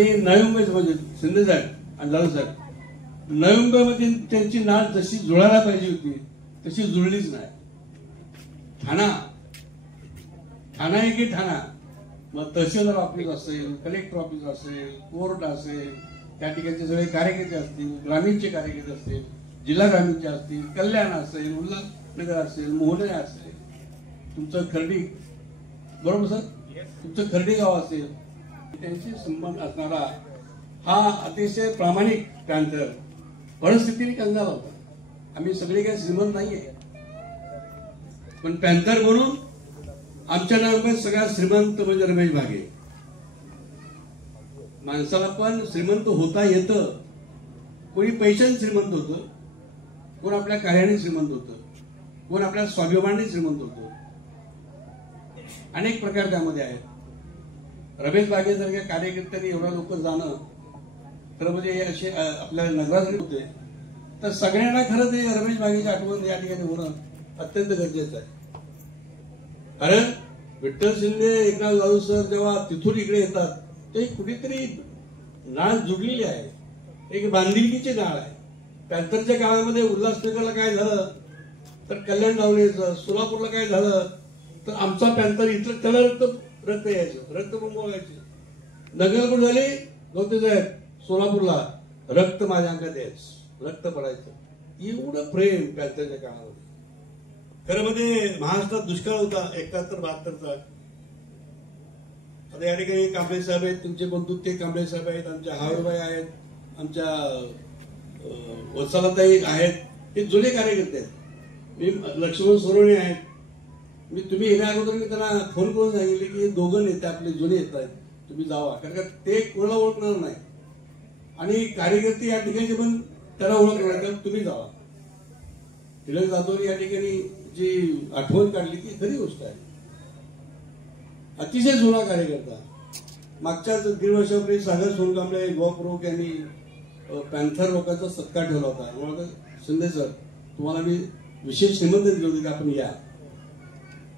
आणि नवी मुंबईचं म्हणजे शिंदे साहेब आणि लालू साहेब नवी मुंबईमध्ये त्यांची नाळ जशी जुळायला पाहिजे होती तशी जुळलीच नाही. ठाणा एकी ठाणा, मग तहसीलदार ऑफिस असेल, कलेक्टर ऑफिस असेल, कोर्ट असेल, त्या ठिकाणचे सगळे कार्यकर्ते असतील, ग्रामीणचे कार्यकर्ते असतील, जिल्हा ग्रामीणचे असतील, कल्याण असेल, उल्हासनगर असेल, मोहनय असेल, तुमचं खर्डी, बरोबर सर, तुमचं खर्डी गाव असेल, त्यांशी संबंध असणारा हा अतिशय प्रामाणिक पॅन्थर परिस्थितीने कंगाल होता. आम्ही सगळे काही श्रीमंत नाहीये, पण पॅन्थर म्हणून आमच्या नावात सगळ्यात श्रीमंत म्हणजे रमेश भागे. माणसाला पण श्रीमंत होता येतं. कोणी पैशाने श्रीमंत होतं, कोण आपल्या कार्याने श्रीमंत होतं, कोण आपल्या स्वाभिमानाने श्रीमंत होतं. अनेक प्रकार त्यामध्ये आहेत. रमेश बागेसारख्या कार्यकर्त्यांनी एवढा लोक जाणं तर म्हणजे असे आपल्या नगरात होते, तर सगळ्यांना खरं ते रमेश बागेची आठवण या ठिकाणी होणं अत्यंत गरजेचं आहे. कारण विठ्ठल शिंदे, एकनाथ लालू सर जेव्हा तिथून इकडे येतात ते कुठेतरी नाळ जुडलेली आहे, एक बांधिलकीची नाळ आहे. पॅन्थरच्या काळामध्ये उल्हासनगरला काय झालं तर कल्याण लावण्याचं, सोलापूरला काय झालं तर आमचा पॅन्थर इथलं त्याला रक्त यायचं, रक्तबंब व्हायचे. नगरपूर झाली गौते साहेब, सोलापूरला रक्त माझ्या अंगात यायचं, रक्त पडायचं. एवढं प्रेम पॅन्थरच्या काळामध्ये. खरं म्हणजे महाराष्ट्रात दुष्काळ होता 71-72चा. आता या ठिकाणी कांबळे साहेब आहेत, तुमचे बंधू ते कांबळे साहेब आहेत, आमच्या हावरबाई आहेत, आमच्या वत्सलाताई आहेत, हे जुने कार्यकर्ते आहेत. मी लक्ष्मण सोरोणे आहेत. मी तुम्ही येण्या अगोदर मी त्यांना फोन करून सांगितले की हे दोघं नेते आपले जुने येत आहेत, तुम्ही जावा, कारण का ते कोणाला ओळखणार नाही आणि कार्यकर्ते या ठिकाणी पण त्याला ओळखणार नाही, तुम्ही जावा. तिलक जाधव या ठिकाणी जी आठवण काढली ती खरी गोष्ट आहे. अतिशय जुना कार्यकर्ता. मागच्याच दीड वर्षापूर्वी सागर सोनकांबळे, गोवाप्रमुख यांनी पॅन्थर लोकांचा सत्कार ठेवला होता. मला शिंदे सर तुम्हाला मी विशेष श्रीमंत दिली होती की आपण या,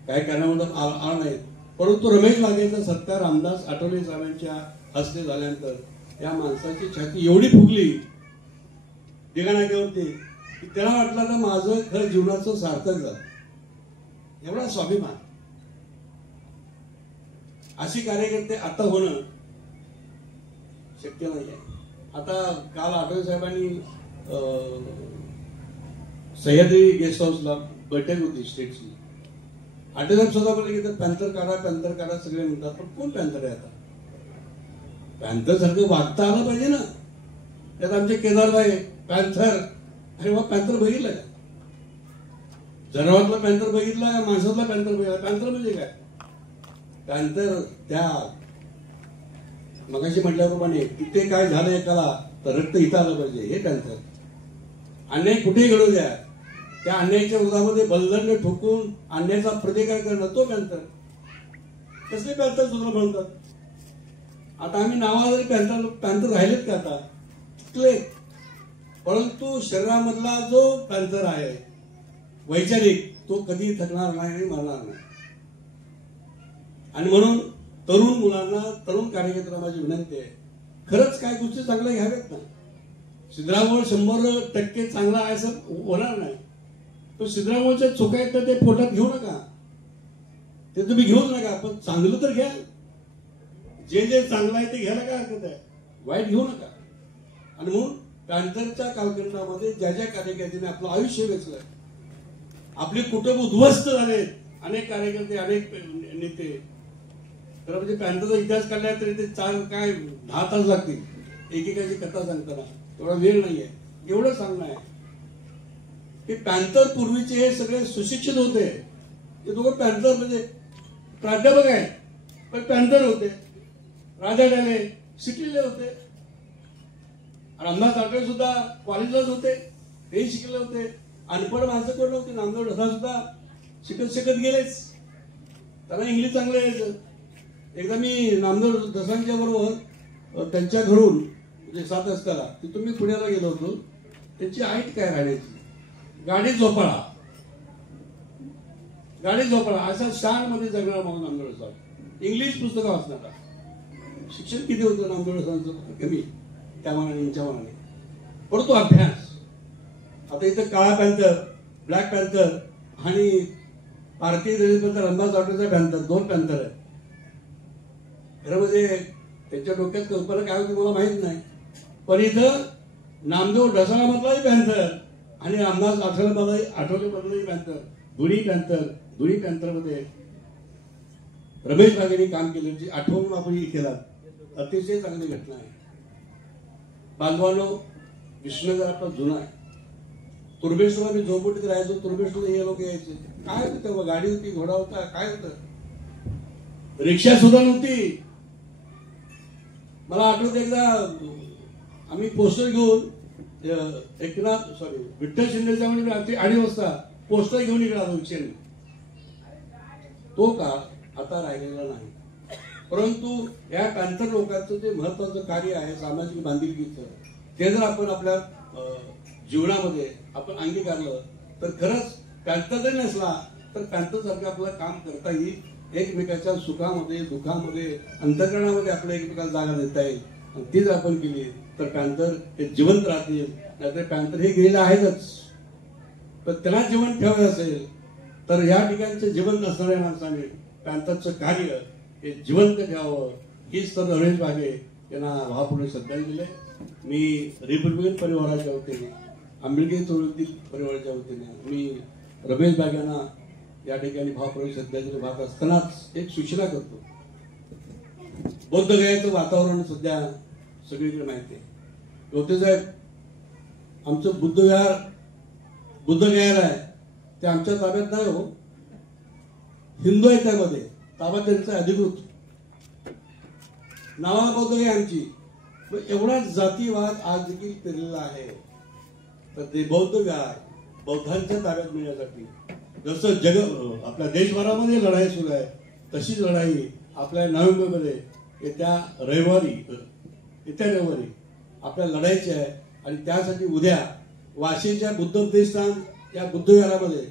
काय कारणामुळे आला नाही, परंतु रमेश बागेचा सत्कार रामदास आठवले साहेबांच्या हस्ते झाल्यानंतर या माणसाची छाती एवढी फुगली दिगानाक्यावरती की त्याला वाटलं तर माझं खरं जीवनाचं सार्थक झालं. एवढा स्वाभिमान. अशी कार्यकर्ते आता होणं शक्य नाही आहे. आता काल आठवले साहेबांनी सह्याद्री गेस्ट हाऊसला बैठक होती स्टेटची. आठवले साहेब स्वतः बोलले की पॅन्थर काढा सगळे म्हणतात, पण कोण पॅन्थर आहे आता? पॅन्थर सारखं वागता आलं पाहिजे ना. त्यात आमचे केदारभाई पॅन्थर, अरे वा पॅन्थर बघितलं का? जनावरातला पॅन्थर बघितला का? माणसातला पॅन्थर बघितला? पॅन्थर म्हणजे काय? पॅन्थर त्या मगाशी म्हटल्याप्रमाणे तिथे काय झालं एकाला तर रक्त इथं आलं पाहिजे, हे पॅन्थर. अन्याय कुठेही घडू द्या, त्या अन्यायाच्या विरोधामध्ये बलदंड ठोकून अन्यायाचा प्रतिकार करणं तो पॅन्थर. कसले पॅन्थर सुद्धा म्हणतात. आता आम्ही नावाला जरी पॅन्थर राहिलेत का आता चुकले, परंतु शरीरामधला जो पॅन्थर आहे वैचारिक तो कधी थकणार नाही आणि मरणार नाही. आणि म्हणून तरुण मुलांना, तरुण कार्यकर्त्यांना माझी विनंती आहे, खरंच काय गोष्टी चांगल्या घ्याव्यात ना. सिद्धरामोळ 100% चांगला आहे असं होणार नाही. तो सिद्धरामोळच्या चुका आहेत तर ते पोटात घेऊ नका, ते तुम्ही घेऊच नका, पण चांगलं तर घ्या. जे जे चांगलं आहे ते घ्यायला काय हरकत आहे, वाईट घेऊ नका. आणि म्हणून पॅन्थरच्या कालखंडामध्ये ज्या ज्या कार्यकर्त्यांनी आपलं आयुष्य वेचलंय, आपले कुटुंब उद्ध्वस्त झाले, अनेक कार्यकर्ते, अनेक नेते, तर म्हणजे पॅन्थरचा इतिहास काढला तरी ते 10 तास लागतील एकेकाची कथा सांगताना. एवढा वेळ नाहीये. एवढं सांगणं आहे की पॅन्थर पूर्वीचे हे सगळे सुशिक्षित होते. ते दोघं पॅन्थर म्हणजे प्राध्यापक आहेत पण पॅन्थर होते, राजा डाले शिकलेले होते. रामदास आठवले सुद्धा कॉलेजलाच होते, तेही शिकले होते. अनपढ माणसं कोण नव्हती. नामदेव ढसा सुद्धा शिकत गेलेच, त्यांना इंग्लिश चांगलं यायचं. एकदा मी नामदेव ढसांच्या बरोबर त्यांच्या घरून म्हणजे 7 वाजताला तिथून मी पुण्याला गेलो होतो. त्यांची हाईट काय राहण्याची, गाडी झोपाळा अशा शाळांमध्ये जगणार म्हणून नामदेव ढसा. इंग्लिश पुस्तकं वाचणारा, शिक्षण किती होतं नामदेवसांचं? कमी, त्या मानाने यांच्या मानाने. परंतु अभ्यास, आता इथं काळा पॅन्थर, ब्लॅक पॅन्थर आणि भारतीय दलित अंबासाठेचा पॅन्थर, 2 पॅन्थर आहे. खरं म्हणजे त्यांच्या डोक्यात कल्पना काय होती मला माहित नाही, पण इथं नामदेव ढसाळामधलाही पॅन्थर आणि रामदास आठवलेमधलाही पॅन्थर, दोन्ही पॅन्थरमध्ये रमेश बागेंनी काम केल्याची आठवण आपण केला. अतिशय चांगली घटना आहे. बांधवानो, विष्णुनगर आपला जुना आहे. तुर्भेश्वरला मी झोपडीत राहायचो. तुर्भेश्वरला हे लोक यायचे. काय होतं तेव्हा? गाडी होती, घोडा होता, काय होतं? रिक्षा सुद्धा नव्हती. मला आठवत एकदा आम्ही पोस्टर घेऊन विठ्ठल शिंदेच्या म्हणजे रात्री 2:30 वाजता पोस्टर घेऊन इकडे आलो रिक्षेने. तो काळ आता राहिलेला नाही. परंतु या पॅन्थर लोकांचं जे महत्वाचं कार्य आहे सामाजिक बांधिलकीचं, ते जर आपण आपल्या जीवनामध्ये आपण अंगीकारलं तर खरंच पॅन्थर जरी नसला तर पॅन्थर सारखं आपल्याला काम करता येईल. एकमेकाच्या सुखामध्ये, दुःखामध्ये, अंतःकरणामध्ये आपल्या एकमेकाला जागा देता येईल. आणि ती जर आपण केली तर पॅन्थर हे जिवंत राहतील. नाहीतर पॅन्थर हे गेलेले आहेतच, पण त्यांना जिवंत ठेवायचं असेल तर या ठिकाणचे जिवंत असणाऱ्या माणसाने पॅन्थरचं कार्य हे जिवंत ठेवावं. हीच तर रमेश बागे यांना भावपूर्ण श्रद्धांजली आहे. मी रिपब्लिकन परिवाराच्या वतीने, आंबेडकरी चळवळीतील परिवाराच्या वतीने मी रमेश बागे यांना या ठिकाणी भावपूर्ण श्रद्धांजली वाहत असतानाच एक सूचना करतो. बौद्धगयाचं वातावरण सध्या सगळीकडे माहिती आहे. गवते साहेब, आमचं बुद्धगयाला आहे, ते आमच्या ताब्यात नाही हो. हिंदू आहे त्यामध्ये, ताबा त्यांचा अधिकृत. नावाला बौद्धगया आमची. एवढा जातीवाद आज देखील पेरलेला आहे. तर ते बौद्धगया बौद्धांच्या ताब्यात मिळण्यासाठी जसं आपल्या देशभरामध्ये लढाई सुरू आहे, तशीच लढाई आपल्या नोव्हेंबरमध्ये येत्या रविवारी आपल्याला लढायची आहे. आणि त्यासाठी उद्या वाशीच्या बुद्ध उपदेशस्थान या बुद्धविहारामध्ये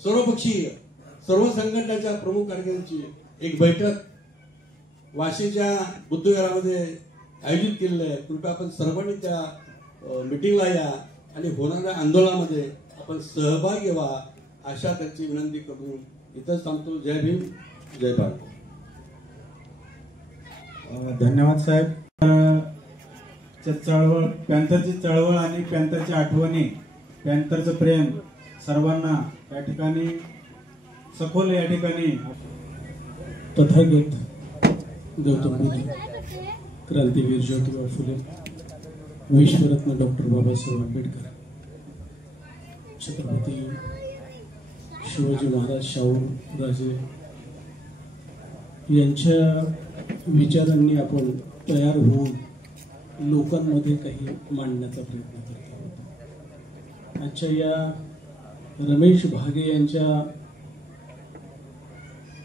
सर्वपक्षीय, सर्व संघटनाच्या प्रमुख कार्यकर्त्यांची एक बैठक वाशीच्या बुद्धविहारामध्ये आयोजित केलेली आहे. कृपया आपण सर्वांनी त्या मिटिंगला या आणि होणाऱ्या आंदोलनामध्ये आपण सहभागी व्हा, अशा त्यांची विनंती करून इथंच थांबतो. जय भीम, जय भारत. धन्यवाद साहेब. चळवळ, पॅन्थरची चळवळ आणि पॅन्थरच्या आठवणी, पॅन्थरचं प्रेम सर्वांना या ठिकाणी सखोल या ठिकाणी तथागत गौतम बुद्ध, क्रांतीवीर ज्योतिबा फुले, विश्वरत्न डॉक्टर बाबासाहेब आंबेडकर, छत्रपती शिवाजी महाराज शाहू राजे यांच्या विचारांनी आपण तयार होऊन लोकांमध्ये काही मांडण्याचा प्रयत्न करत आहोत. आजच्या या रमेश भागे यांच्या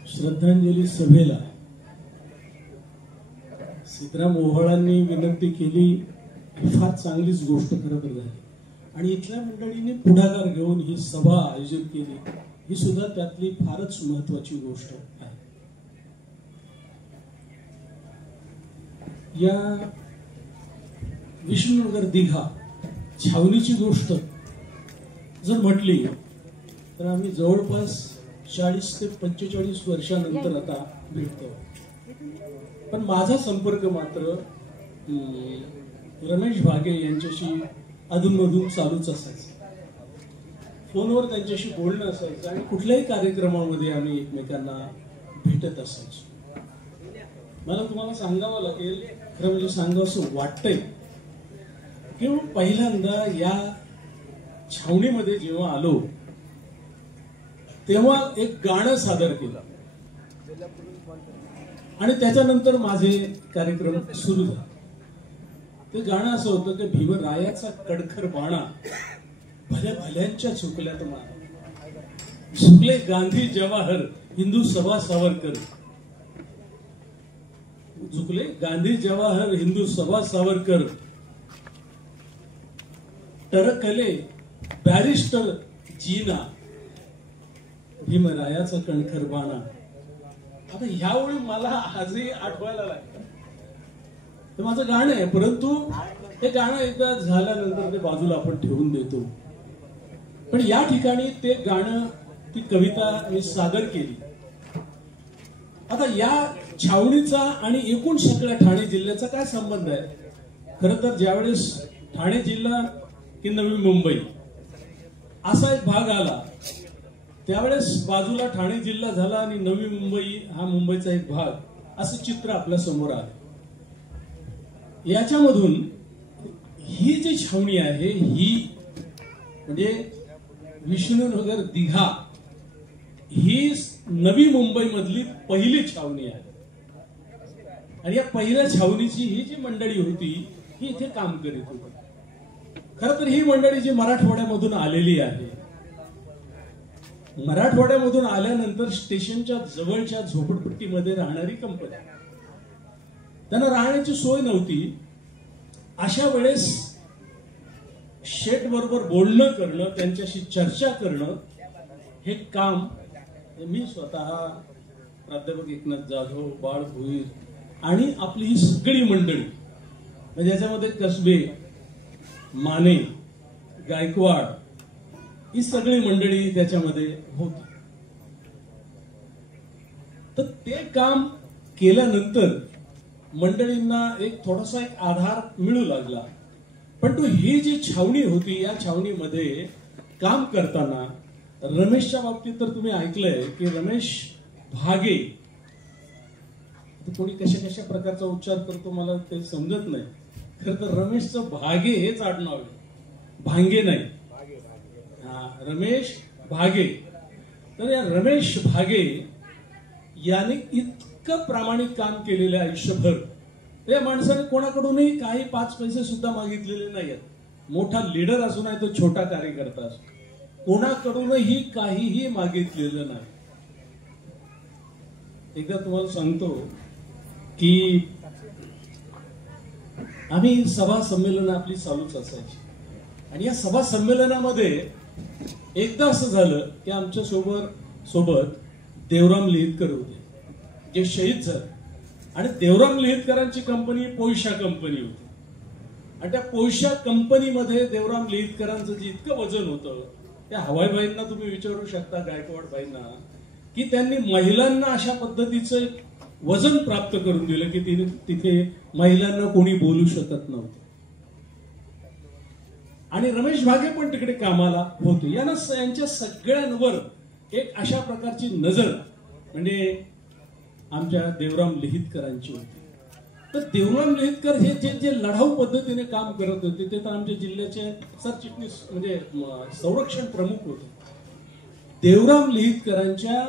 श्रद्धांजली सभेला सिद्धराम ओव्हाळांनी विनंती केली, फार चांगलीच गोष्ट खरं तर झाली. आणि इथल्या मंडळींनी पुढाकार घेऊन ही सभा आयोजित केली, ही सुद्धा त्यातली फारच महत्वाची गोष्ट आहे. या विष्णुनगर दिघा छावणीची गोष्ट जर म्हटली तर आम्ही जवळपास 40 ते 45 वर्षानंतर आता भेटतो. पण माझा संपर्क मात्र रमेश भागे यांच्याशी अधूनमधून चालूच असायचा. फोनवर त्यांच्याशी बोलणं असायचं आणि कुठल्याही कार्यक्रमामध्ये आम्ही एकमेकांना भेटत असायचो. मला तुम्हाला सांगावं लागेल, खरं म्हणजे सांगावं असं वाटतंय की पहिल्यांदा या छावणीमध्ये जेव्हा आलो तेव्हा एक गाणं सादर केलं आणि त्याच्यानंतर माझे कार्यक्रम सुरू झाले. ते गाणं असं होतं की भीमरायाचा कडखर बाणा भल्या भल्यांच्या चुकल्यात माना, झुकले गांधी जवाहर हिंदू सभा सावरकर, झुकले गांधी जवाहर हिंदू सभा सावरकर, टरकले बॅरिस्टर जीना, भीमरायाचा कणखर बाणा. आता ह्यावेळी मला आजही आठवायला लागतं ते माझं गाणं आहे, परंतु हे गाणं एकदा झाल्यानंतर ते बाजूला आपण ठेवून देतो. पण या ठिकाणी ते गाणं, ती कविता मी सादर केली. आता या छावणीचा आणि एकूण सगळ्या ठाणे जिल्ह्याचा काय संबंध आहे? खरं तर ज्यावेळेस ठाणे जिल्हा की नवी मुंबई असा एक भाग आला, त्यावेळेस बाजूला ठाणे जिल्हा झाला आणि नवी मुंबई हा मुंबईचा एक भाग, असं चित्र आपल्या समोर आलं. याच्यामधून ही जी छावणी आहे ही म्हणजे विष्णुनगर दिघा ही नवी मुंबई मधली पहिली छावणी आहे. आणि या पहिल्या छावणीची ही जी मंडळी होती ही इथे काम करीत होती. खरं तर ही मंडळी जी मराठवाड्यामधून आलेली आहे, मराठवाड्यामधून आल्यानंतर स्टेशनच्या जवळच्या झोपडपट्टीमध्ये राहणारी कंपनी, त्यांना राहण्याची सोय नव्हती. अशा वेळेस शेठ बरोबर बोलणं करणं, त्यांच्याशी चर्चा करणं हे काम मी स्वतः, प्राध्यापक एकनाथ जाधव, बाळ भोईर आणि आपली ही सगळी मंडळी, म्हणजे याच्यामध्ये कसबे, माने, गायकवाड ही सगळी मंडळी त्याच्यामध्ये होती. तर ते काम केल्यानंतर मंडळींना एक थोडासा एक आधार मिळू लागला. पण तो ही जी छावणी होती, या छावणीमध्ये काम करताना रमेशच्या बाबतीत तर तुम्ही ऐकलंय की रमेश भागे, कोणी कशा कशा प्रकारचा उच्चार करतो मला ते समजत नाही. खरं तर रमेशचं भागे हेच आडनाव आहे, भांगे नाही. हा, रमेश भागे. तर या रमेश भागे याने इतकं प्रामाणिक काम केलेलं आहे आयुष्यभर. या माणसाने कोणाकडूनही काही 5 पैसे सुद्धा मागितलेले नाहीत. मोठा लीडर असू नाही तो छोटा कार्यकर्ता असो, कोणाकडूनही काहीही मागितलेलं नाही. एकदा तुम्हाला सांगतो की आम्ही सभा संमेलन आपली चालूच असायची आणि या सभा संमेलनामध्ये एकदा असं झालं की आमच्या सोबत देवराम लिहितकर होते, जे शहीद झाले. आणि देवराम लिहितकरांची कंपनी पोयशा कंपनी होती. आणि त्या पोयशा कंपनीमध्ये देवराम लिहितकरांचं जे इतकं वजन होतं, त्या हवाईबाईंना तुम्ही विचारू शकता, गायकवाड बाईंना, की त्यांनी महिलांना अशा पद्धतीचं वजन प्राप्त करून दिलं की तिथे महिलांना कोणी बोलू शकत नव्हतं. आणि रमेश भागे पण तिकडे कामाला होते. यांच्या सगळ्यांवर एक अशा प्रकारची नजर म्हणजे आमच्या देवराम लिहितकरांची होती. तर देवराम लिहितकर हे जे लढाऊ पद्धतीने काम करत होते, ते तर आमच्या जिल्ह्याचे सरचिटणीस म्हणजे संरक्षण प्रमुख होते. देवराम लिहितकरांच्या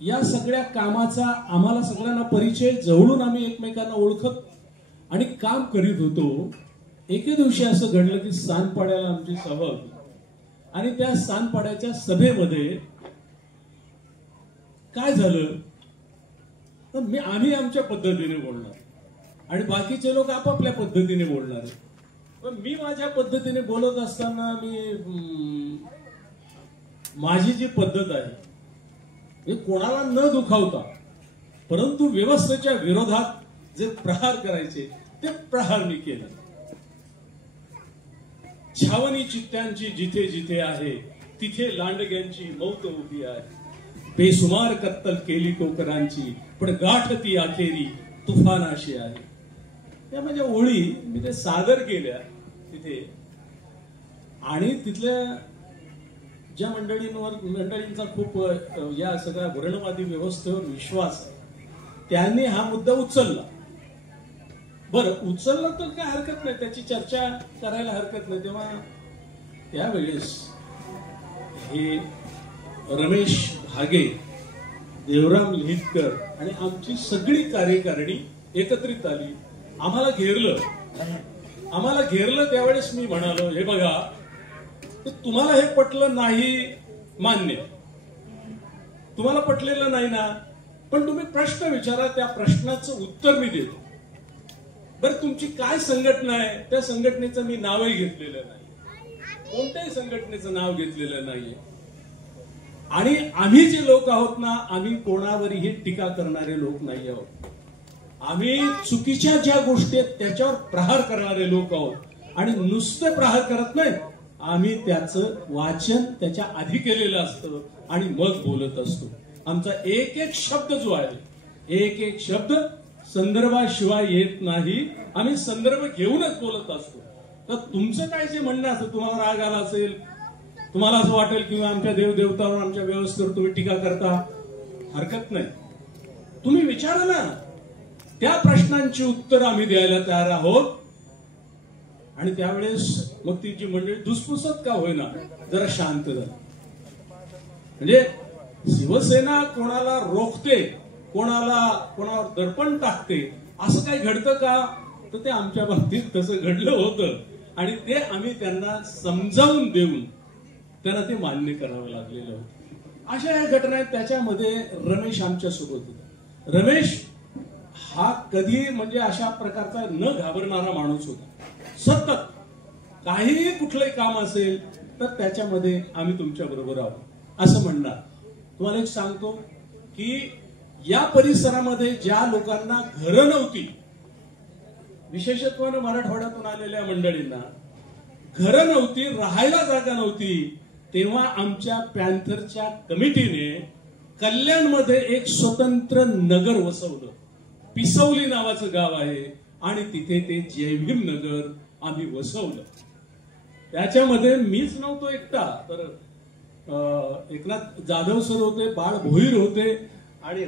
या सगळ्या कामाचा आम्हाला सगळ्यांना परिचय, जवळून आम्ही एकमेकांना ओळखत आणि काम करीत होतो. एके दिवशी असं घडलं की सानपाड्याला आमची सभा होती आणि त्या सानपाड्याच्या सभेमध्ये काय झालं तर आम्ही आमच्या पद्धतीने बोलणार आणि बाकीचे लोक आपापल्या पद्धतीने बोलणार. पण मी माझ्या पद्धतीने बोलत असताना माझी जी पद्धत आहे हे कोणाला न दुखावता परंतु व्यवस्थेच्या विरोधात जे प्रहार करायचे ते प्रहार मी केले. छावणी चित्त्यांची जिथे जिथे आहे तिथे लांडग्यांची मौत उभी आहे. बेसुमार कत्तल केली कोकरांची पण गाठ ती अखेरी तुफानाशी आहे. या म्हणजे ओळी मी ते सादर केल्या तिथे. आणि तिथल्या ज्या मंडळींचा खूप या सगळ्या वर्णवादी व्यवस्थेवर विश्वास आहे, त्यांनी हा मुद्दा उचलला. बरं, उचलला तर काय हरकत नाही, त्याची चर्चा करायला हरकत नाही. तेव्हा त्यावेळेस हे रमेश भागे, देवराम लिहितकर आणि आमची सगळी कार्यकारिणी एकत्रित आली. आम्हाला घेरलं. त्यावेळेस मी म्हणालो, हे बघा, तुम्हाला हे पटलं नाही मान्य, तुम्हाला पटलेलं नाही ना, पण तुम्ही प्रश्न विचारा, त्या प्रश्नाचं उत्तर मी देतो. बरं, तुमची काय संघटना आहे, त्या संघटनेचं मी नावही घेतलेलं नाही, कोणत्याही संघटनेचं नाव घेतलेलं नाहीये. आणि आम्ही जे लोक आहोत ना, आम्ही कोणावरही टीका करणारे लोक नाही आहोत. आम्ही चुकीच्या ज्या गोष्टी आहेत त्याच्यावर प्रहार करणारे लोक आहोत आणि नुसते प्रहार करत नाही, आम्ही त्याचं वाचन त्याच्या आधी केलेलं असतं आणि मग बोलत असतो. आमचा एक एक शब्द जो आहे, एक एक शब्द संदर्भाशिवाय येत नाही, आम्ही संदर्भ घेऊनच बोलत असतो. तर तुमचं काय जे म्हणणं असतं, तुम्हाला राग आला असेल, तुम्हाला असं वाटेल किंवा आमच्या देवदेवतावर आमच्या व्यवस्थेवर तुम्ही टीका करता, हरकत नाही, तुम्ही विचारा ना. त्या प्रश्नांची उत्तर आम्ही द्यायला तयार आहोत. आणि त्यावेळेस मग ती जी मंडळी धुसफुसत का होईना जरा शांत झाली. म्हणजे शिवसेना कोणाला रोखते, कोणावर दर्पण टाकते, असं काही घडतं का? तर ते आमच्या बाबतीत तसं घडलं होतं आणि ते आम्ही त्यांना समजावून देऊन त्यांना ते मान्य करावं लागलेलं होतं. अशा या घटना आहेत. त्याच्यामध्ये रमेश आमच्या सोबत होता. रमेश हा कधी म्हणजे अशा प्रकारचा न घाबरणारा माणूस होता. सतत काहीही कुठलंही काम असेल तर त्याच्यामध्ये आम्ही तुमच्या बरोबर आहोत असं म्हणणार. तुम्हाला एक सांगतो की या परिसरामध्ये ज्या लोकांना घरं नव्हती, विशेषत्वानं मराठवाड्यातून आलेल्या मंडळींना घरं नव्हती, राहायला जागा नव्हती, तेव्हा आमच्या पॅन्थरच्या कमिटीने कल्याणमध्ये एक स्वतंत्र नगर वसवलं. पिसवली नावाचं गाव आहे आणि तिथे ते जयभीम नगर आम्ही वसवलं. त्याच्यामध्ये मीच नव्हतो एकटा, तर एकनाथ जाधव सर होते, बाळ भोईर होते आणि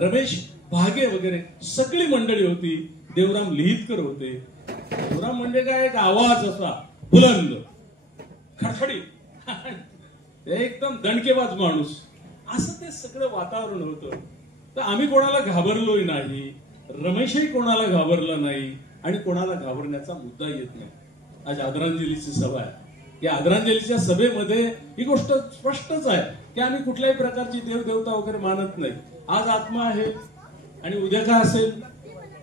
रमेश भागे वगैरे सगळी मंडळी होती. देवराम लिहितकर होते. देवराम म्हणजे काय, एक आवाज असा बुलंद खडखडीत, एकदम दणकेबाज माणूस, असं ते सगळं वातावरण होतं. तर आम्ही कोणाला घाबरलोही नाही, रमेशही कोणाला घाबरला नाही आणि कोणाला घाबरण्याचा मुद्दा येत नाही. आज आदरांजलीची सभा आहे. या आदरांजलीच्या सभेमध्ये ही गोष्ट स्पष्टच आहे की आम्ही कुठल्याही प्रकारची देवदेवता वगैरे मानत नाही. आज आत्मा आहे आणि उद्या काय असेल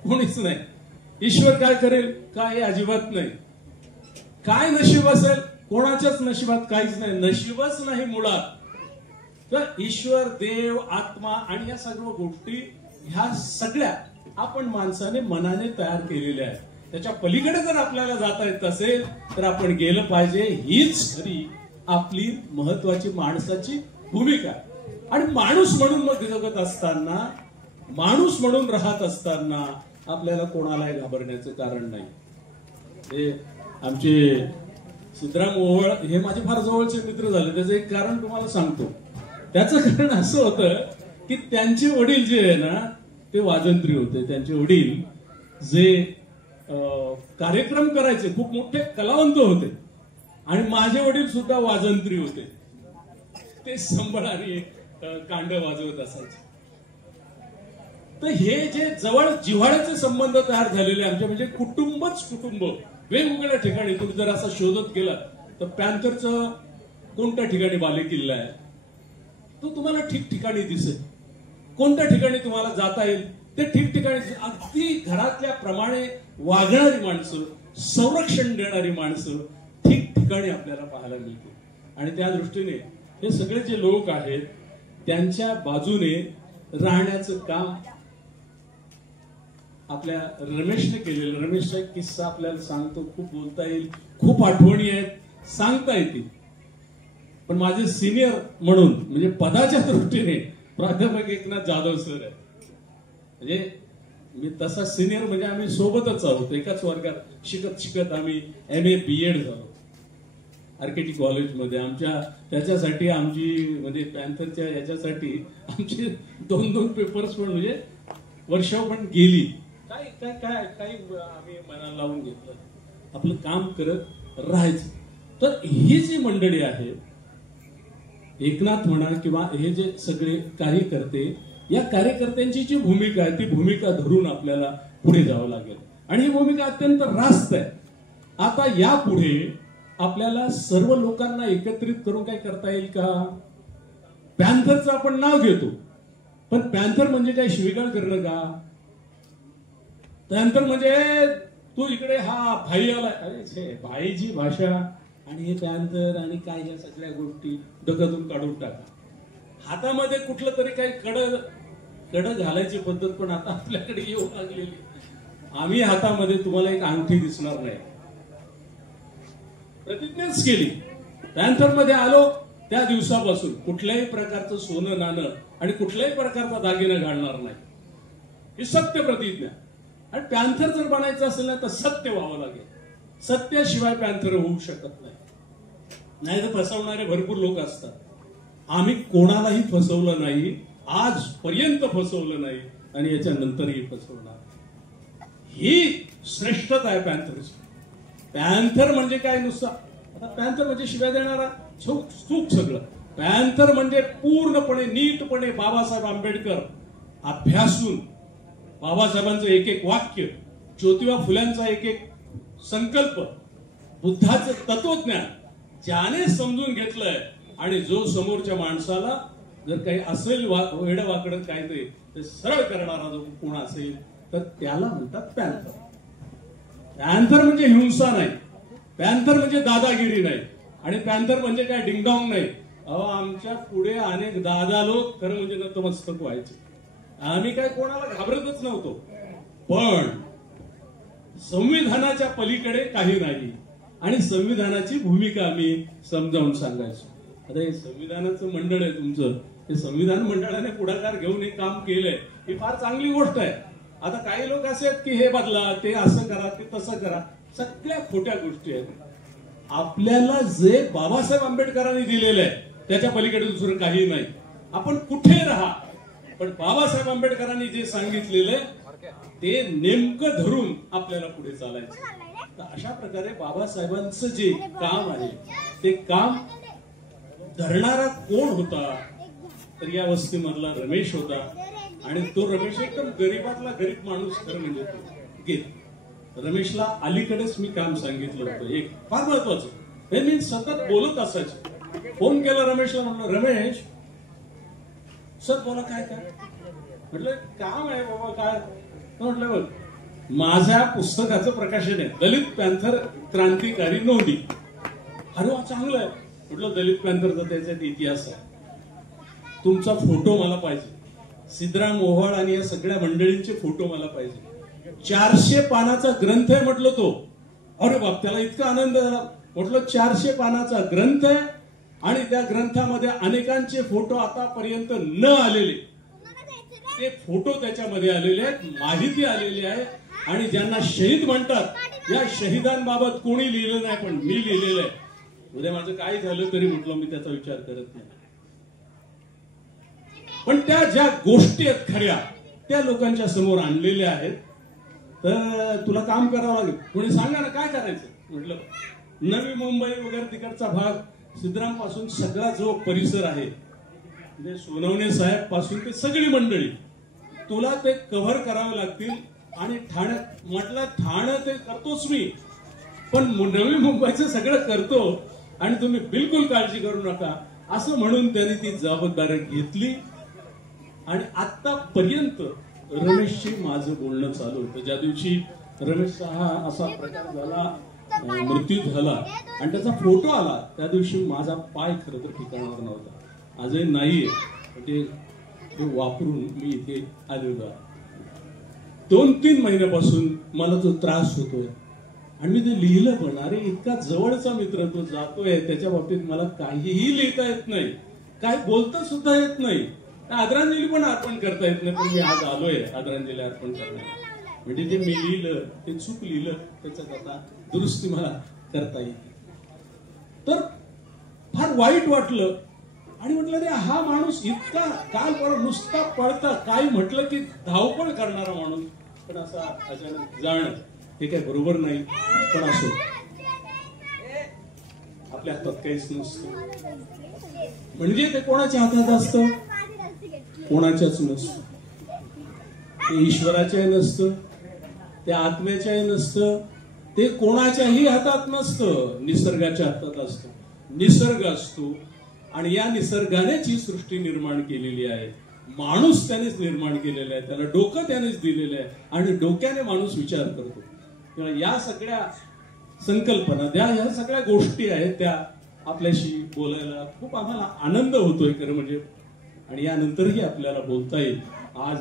कोणीच नाही. ईश्वर काय करेल काय हे अजिबात नाही. काय नशीब असेल कोणाच्याच नशिबात काहीच नाही, नशीबच नाही मुळात. तर ईश्वर, देव, आत्मा आणि या सर्व गोष्टी ह्या सगळ्या आपण माणसाने मनाने तयार केलेल्या आहेत. त्याच्या पलीकडे जर आपल्याला जाता येत असेल तर आपण गेलं पाहिजे. हीच खरी आपली महत्वाची माणसाची भूमिका. आणि माणूस म्हणून मग जगत असताना, माणूस म्हणून राहत असताना आपल्याला कोणालाही घाबरण्याचं कारण नाही. हे आमचे सिद्धराम ओवळ हे माझे फार जवळचे मित्र झाले. त्याचं एक कारण तुम्हाला सांगतो. त्याचं कारण असं होतं की त्यांचे वडील जे आहे ना ते वाजंत्री होते. त्यांचे वडील जे कार्यक्रम करायचे, खूप मोठे कलावंत होते आणि माझे वडील सुद्धा वाजंत्री होते. ते संबळ आणि कांड वाजवत असायचे. तर हे जे जवळ जिव्हाळ्याचे संबंध तयार झालेले आमचे, म्हणजे कुटुंबच कुटुंब. वेगवेगळ्या ठिकाणी तुम्ही जर असं शोधत गेलात तर पॅन्थरचं कोणत्या ठिकाणी बालेकिल्ला आहे तो तुम्हाला ठिकठिकाणी दिसेल. कोणत्या ठिकाणी तुम्हाला जाता येईल ते ठिकठिकाणी, अगदी घरातल्या प्रमाणे वागणारी माणसं, संरक्षण देणारी माणसं ठिकठिकाणी आपल्याला पाहायला मिळते. आणि त्या दृष्टीने हे सगळे जे लोक आहेत त्यांच्या बाजूने राहण्याचं काम आपल्या रमेशने केलेलं. रमेशचा एक किस्सा आपल्याला सांगतो. खूप बोलता येईल, खूप आठवणी आहेत, सांगता येतील. पण माझे सिनियर म्हणून म्हणजे पदाच्या दृष्टीने प्राध्यापक एकनाथ जाधव सर आहे. म्हणजे मी तसा सिनियर म्हणजे आम्ही सोबतच आहोत. एकाच वर्गात शिकत शिकत आम्ही MA BEd झालो आर्किटेक्ट कॉलेजमध्ये. आमच्या त्याच्यासाठी आमची म्हणजे पॅन्थरच्या याच्यासाठी आमचे 2-2 पेपर्स पण म्हणजे वर्ष पण गेली. काय काय काय काही आम्ही मनाला लावून घेतलं, आपलं काम करत राहायचं. तर ही जी मंडळी आहे, एकनाथ म्हणा किंवा हे जे सगळे कार्यकर्ते, या कार्यकर्त्यांची जी भूमिका आहे ती भूमिका धरून आपल्याला पुढे जावं लागेल. आणि ही भूमिका अत्यंत रास्त आहे. आता यापुढे आपल्याला सर्व लोकांना एकत्रित करून काय करता येईल का? पॅन्थरचं आपण नाव घेतो, पण पॅन्थर म्हणजे काय शिवीगाळ करणं का? पॅन्थर म्हणजे तू इकडे हा भाई आलाय, अरे भाईची भाषा आणि हे पॅन्थर आणि काय या सगळ्या गोष्टी डोक्यातून काढून टाका. हातामध्ये कुठलं तरी काही कड कडं घालायची पद्धत पण आता आपल्याकडे येऊ लागलेली. आम्ही हातामध्ये तुम्हाला एक अंगठी दिसणार नाही. प्रतिज्ञाच केली. पॅन्थर मध्ये आलो त्या दिवसापासून कुठल्याही प्रकारचं सोनं नाणं आणि कुठल्याही प्रकारचा दागिना घालणार नाही, ही सत्य प्रतिज्ञा. आणि पॅन्थर जर बनायचं असेल ना तर सत्य व्हावं लागेल. सत्याशिवाय पॅन्थर होऊ शकत नाही. नाही तर फसवणारे भरपूर लोक असतात. आम्ही कोणालाही फसवलं नाही, आजपर्यंत फसवलं नाही आणि याच्या नंतरही फसवणार. ही श्रेष्ठता आहे पॅन्थरची. पॅन्थर म्हणजे काय नुसतं, आता पॅन्थर म्हणजे शिव्या देणारा चूक सगळं. पॅन्थर म्हणजे पूर्णपणे नीटपणे बाबासाहेब आंबेडकर अभ्यासून, बाबासाहेबांचं एक एक वाक्य, ज्योतिबा फुल्यांचा एक एक संकल्प, बुद्धाचं तत्वज्ञान ज्याने समजून घेतलंय आणि जो समोरच्या माणसाला जर काही असेल वेडं वाकडं काय ते सरळ करणारा जो कोण असेल तर त्याला म्हणतात पॅन्थर. पॅन्थर म्हणजे हिंसा नाही, पॅन्थर म्हणजे दादागिरी नाही, आणि पॅन्थर म्हणजे काय डिंगडॉंग नाही. अहो, आमच्या पुढे अनेक दादा लोक खरं म्हणजे नतमस्तक व्हायचे. आम्ही काय कोणाला घाबरतच नव्हतो. पण संविधानाच्या पलीकडे काही नाही आणि संविधानाची भूमिका आम्ही समजावून सांगायचो. आता हे संविधानाचं मंडळ आहे तुमचं, हे संविधान मंडळाने पुढाकार घेऊन हे काम केलंय, ही फार चांगली गोष्ट आहे. आता काही लोक असे आहेत की हे बदला, ते असं करा, ते तसं करा, सगळ्या खोट्या गोष्टी आहेत. आपल्याला जे बाबासाहेब आंबेडकरांनी दिलेलं आहे त्याच्या पलीकडे दुसरं काही नाही. आपण कुठे राहा, पण बाबासाहेब आंबेडकरांनी जे सांगितलेलं आहे ते नेमकं धरून आपल्याला पुढे चालायचं. तर अशा प्रकारे बाबासाहेबांचं जे काम आहे ते काम धरणारा कोण होता, तर या वस्तीमधला रमेश होता. आणि तो रमेश एकदम गरीबातला गरीब माणूस खरं म्हणजे रमेशला अलीकडेच मी काम सांगितलं होतं एक फार महत्वाचं. हे मी सतत बोलत असायचो. फोन केला रमेशला, म्हणलं रमेश सर बोला काय काय. म्हटलं काम आहे बाबा काय. म्हटलं बघ, माझ्या पुस्तकाचं प्रकाशन आहे, दलित पॅन्थर क्रांतिकारी नोंदी. अरे वा चांगलं आहे. म्हटलं दलित पॅन्थरचा त्याच्यात इतिहास आहे, तुमचा फोटो मला पाहिजे, सिद्धराम ओव्हाळ आणि या सगळ्या मंडळींचे फोटो मला पाहिजे. 400 पानाचा ग्रंथ आहे म्हटलं तो. अरे बाप, त्याला इतका आनंद झाला. म्हटलं 400 पानाचा ग्रंथ आहे आणि त्या ग्रंथामध्ये अनेकांचे फोटो आतापर्यंत न आलेले ते फोटो त्याच्यामध्ये आलेले आहेत, माहिती आलेली आहे. आणि ज्यांना शहीद म्हणतात या शहीदांबाबत कोणी लिहिलं नाही पण मी लिहिलेलं आहे. उद्या माझं काय झालं तरी म्हटलं मी त्याचा विचार करत नाही. पण त्या ज्या गोष्टी आहेत खऱ्या त्या लोकांच्या समोर आणलेल्या आहेत. तर तुला काम करावं लागेल. कोणी सांगा ना काय करायचं. म्हटलं नवी मुंबई वगैरे तिकडचा भाग, सिद्धराम पासून सगळा जो परिसर आहे म्हणजे सोनवणे साहेब पासून ते सगळी मंडळी तुला ते कव्हर करावे लागतील. आणि ठाण्यात म्हटलं ठाणं ते करतोच मी, पण नवी मुंबईचं सगळं करतो आणि तुम्ही बिलकुल काळजी करू नका असं म्हणून त्यांनी ती जबाबदारी घेतली. आणि आतापर्यंत रमेशशी माझं बोलणं चालू होतं. ज्या दिवशी रमेशचा हा असा प्रकार झाला, मृत्यू झाला आणि त्याचा फोटो आला त्या दिवशी माझा पाय खरं तर ठिकाणावर नव्हता. आजही नाहीये, ते वापरून मी इथे आलेलो आहे. 2-3 महिन्यापासून मला तो त्रास होतोय आणि मी ते लिहिलं पण. अरे इतका जवळचा मित्र तो जातोय, त्याच्या बाबतीत मला काहीही लिहिता येत नाही, काय बोलता सुद्धा येत नाही, आदरांजली पण अर्पण करता येत नाही. पण मी आज आलोय आदरांजली अर्पण करणार. म्हणजे जे मी लिहिलं ते चूक लिहिलं, त्याच्यात आता दुरुस्ती मला करता येते. तर फार वाईट वाटलं आणि म्हटलं रे हा माणूस इतका काल परत नुसता पळता, काही म्हटलं की धावपळ करणारा माणूस, पण असा अचानक जाणं हे काही बरोबर नाही. पण असो, आपल्या हातात काहीच नसतं. म्हणजे ते कोणाच्या हातात असतं, कोणाच्याच नसतं. ते ईश्वराच्याही नसतं, ते आत्म्याच्याही नसतं, ते कोणाच्याही हातात नसतं, निसर्गाच्या हातात असतं. निसर्ग असतो आणि या निसर्गानेच ही सृष्टी निर्माण केलेली आहे. माणूस त्यानेच निर्माण केलेला आहे, त्याला डोकं त्यानेच दिलेलं आहे आणि डोक्याने माणूस विचार करतो. किंवा या सगळ्या संकल्पना, या सगळ्या गोष्टी आहेत त्या आपल्याशी बोलायला खूप आम्हाला आनंद होतोय खरं म्हणजे. आणि यानंतरही आपल्याला बोलता येईल आज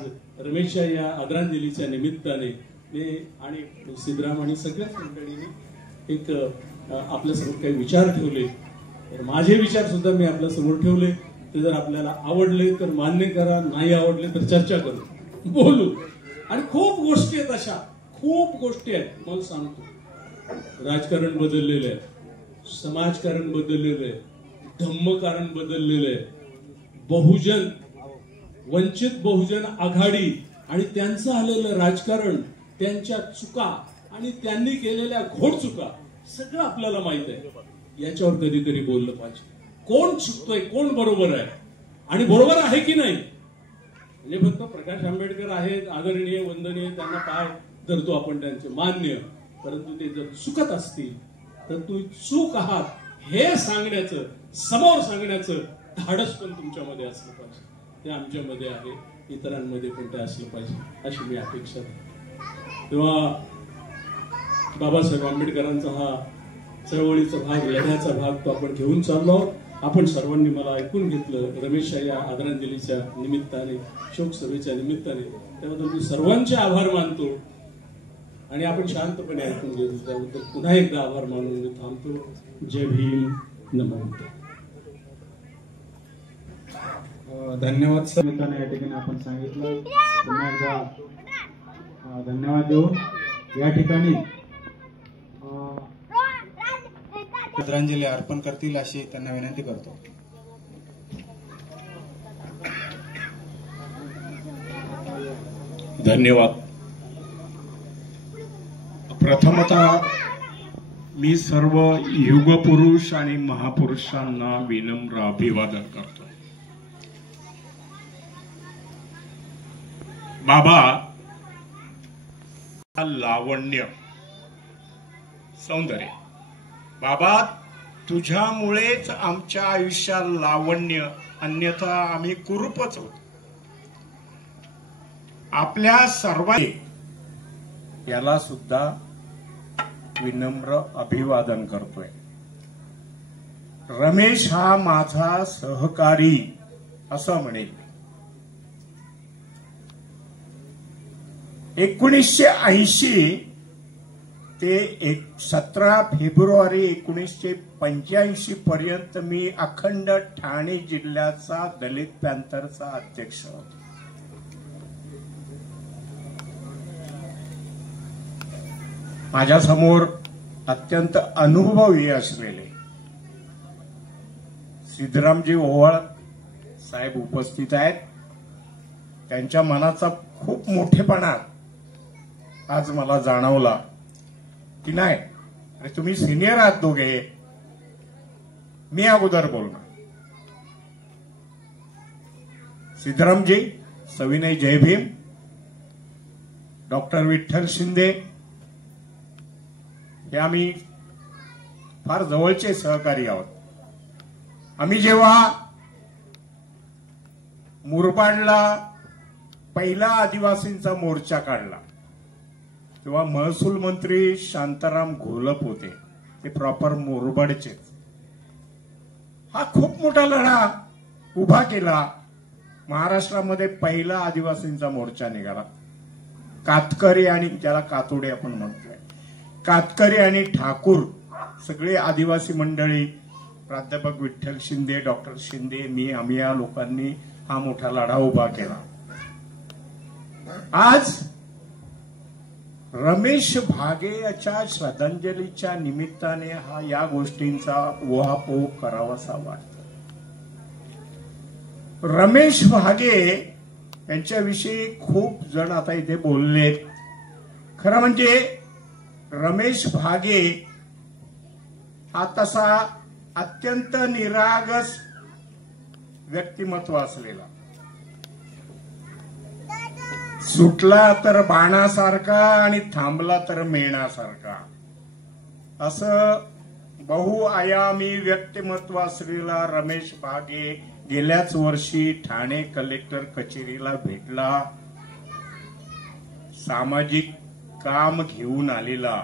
रमेशच्या या आदरांजलीच्या निमित्ताने मी आणि सिद्धराम आणि सगळ्याच मंडळींनी एक आपल्यासमोर काही विचार ठेवले. तर माझे विचार सुद्धा मी आपल्या समोर ठेवले. ते जर आपल्याला आवडले तर मान्य करा, नाही आवडले तर चर्चा करू, बोलू. आणि खूप गोष्टी आहेत, अशा खूप गोष्टी आहेत. मला सांगतो, राजकारण बदललेलं आहे, समाजकारण बदललेलं आहे, धम्मकारण बदललेलं आहे. बहुजन वंचित बहुजन आघाडी आणि त्यांचं आलेलं राजकारण, त्यांच्या चुका आणि त्यांनी केलेल्या घोडचुका सगळं आपल्याला माहित आहे. याच्यावर कधीतरी बोललं पाहिजे. कोण चुकतोय, कोण बरोबर आहे आणि बरोबर आहे की नाही. म्हणजे फक्त प्रकाश आंबेडकर आहेत, आदरणीय, वंदनीय, त्यांना पाय धरतो आपण त्यांचे, मान्य. परंतु ते जर चुकत असतील तर तुम्ही चूक आहात हे सांगण्याचं, समोर सांगण्याचं धाडस पण तुमच्यामध्ये असलं पाहिजे. ते आमच्यामध्ये आहे, इतरांमध्ये पण ते असलं पाहिजे, अशी मी अपेक्षा. तेव्हा बाबासाहेब आंबेडकरांचा हा चळवळीचा भाग, लढ्याचा भाग तो आपण घेऊन चाललो. आपण सर्वांनी मला ऐकून घेतलं रमेशच्या या आदरांजलीच्या निमित्ताने, शोकसभेच्या निमित्ताने. त्याबद्दल मी सर्वांचे आभार मानतो आणि आपण शांतपणे ऐकून घेतो, त्याबद्दल पुन्हा एकदा आभार मानून मी थांबतो. जय भीम, नमो बुद्धाय. धन्यवाद सर. मित्रांनो, या ठिकाणी आपण सांगितलं, पुन्हा एकदा धन्यवाद देऊ. या ठिकाणी श्रद्धांजली अर्पण करतील अशी त्यांना विनंती करतो. धन्यवाद. प्रथमतः मी सर्व युगपुरुष आणि महापुरुषांना विनम्र अभिवादन करतो. बाबा, लावण्य, सौंदर्य, बाबा तुझ्यामुळेच आमच्या आयुष्यात लावण्य, अन्यथा आम्ही कुरूपच होतो. आपल्या सर्वांनी याला सुद्धा विनम्र अभिवादन करतोय. रमेश हा माझा सहकारी असं म्हणेल. 1980 ते 17 फेब्रुवारी 1985 पर्यंत मी अखंड ठाणे जिल्ह्याचा दलित पॅंथरचा अध्यक्ष होतो. माझ्या समोर अत्यंत अनुभवी असलेले सिद्धरामजी ओवाळ साहेब उपस्थित आहेत. त्यांच्या मनाचा खूप मोठेपणा आज मला जाणवला की नाही, अरे तुम्ही सिनियर आहात दोघे, मी अगोदर बोलणार. सिद्धरामजी, सविनय जय भीम. डॉक्टर विठ्ठल शिंदे हे आम्ही फार जवळचे सहकारी आहोत. आम्ही जेव्हा मुरबाडला पहिला आदिवासींचा मोर्चा काढला तेव्हा महसूल मंत्री शांताराम घोलप होते, ते प्रॉपर मुरबाडचेच. हा खूप मोठा लढा उभा केला. महाराष्ट्रामध्ये पहिला आदिवासींचा मोर्चा निघाला. कातकरी आणि ज्याला कातोडे आपण म्हणतोय, कातकरी आणि ठाकूर सगळे आदिवासी मंडळी, प्राध्यापक विठ्ठल शिंदे, डॉक्टर शिंदे, मी, आम्ही या लोकांनी हा मोठा लढा उभा केला. आज रमेश भागे याच्या श्रद्धांजलीच्या निमित्ताने हा या गोष्टींचा उहापोह करावासा वाटतो. रमेश भागे यांच्याविषयी खूप जण आता इथे बोलले. खरं म्हणजे रमेश भागे हा तसा अत्यंत निरागस व्यक्तिमत्व असलेला, सुटला तर बाणासारखा आणि थांबला तर मेणासारखा, असं बहुआयामी व्यक्तिमत्व असलेला रमेश भागे गेल्याच वर्षी ठाणे कलेक्टर कचेरीला भेटला. सामाजिक काम घेऊन आलेला,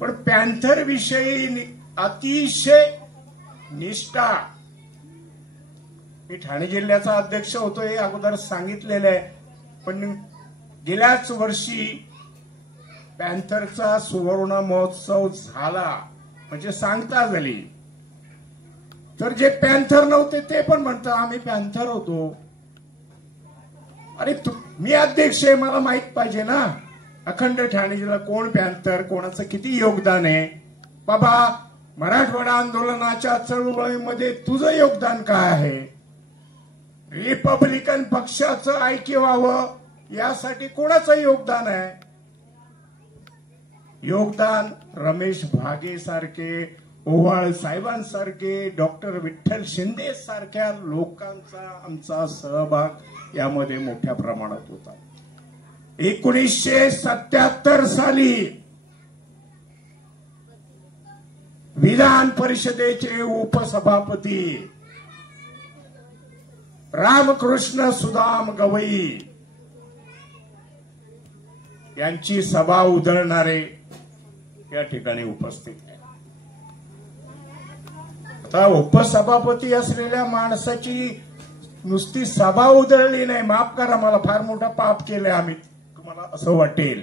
पण पॅंथर विषयी अतिशय निष्ठा मी ठाणे जिल्ह्याचा अध्यक्ष होतो हे अगोदर सांगितलेलं आहे, पण गेल्याच वर्षी पॅन्थरचा सुवर्ण महोत्सव झाला म्हणजे सांगता झाली, तर जे पॅन्थर नव्हते ते पण म्हणतात आम्ही पॅन्थर होतो. अरे मी अध्यक्ष आहे, मला माहित पाहिजे ना अखंड ठाणे जिल्हा कोण पॅन्थर, कोणाचं किती योगदान आहे. बाबा मराठवाडा आंदोलनाच्या चळवळीमध्ये तुझं योगदान काय आहे, रिपब्लिकन पक्षाचं ऐक्य व्हावं यासाठी कोणाचं योगदान आहे. योगदान रमेश भागे सारखे, ओवाळ साहेबांसारखे, डॉक्टर विठ्ठल शिंदे सारख्या लोकांचा आमचा सहभाग यामध्ये मोठ्या प्रमाणात होता. 1977 साली विधान परिषदेचे उपसभापती रामकृष्ण सुदाम गवई यांची सभा उधळणारे या ठिकाणी उपस्थित आहे. आता उपसभापती असलेल्या माणसाची नुसती सभा उधळली नाही, माफ करा मला फार मोठा पाप केलंय आम्ही, तुम्हाला असं वाटेल.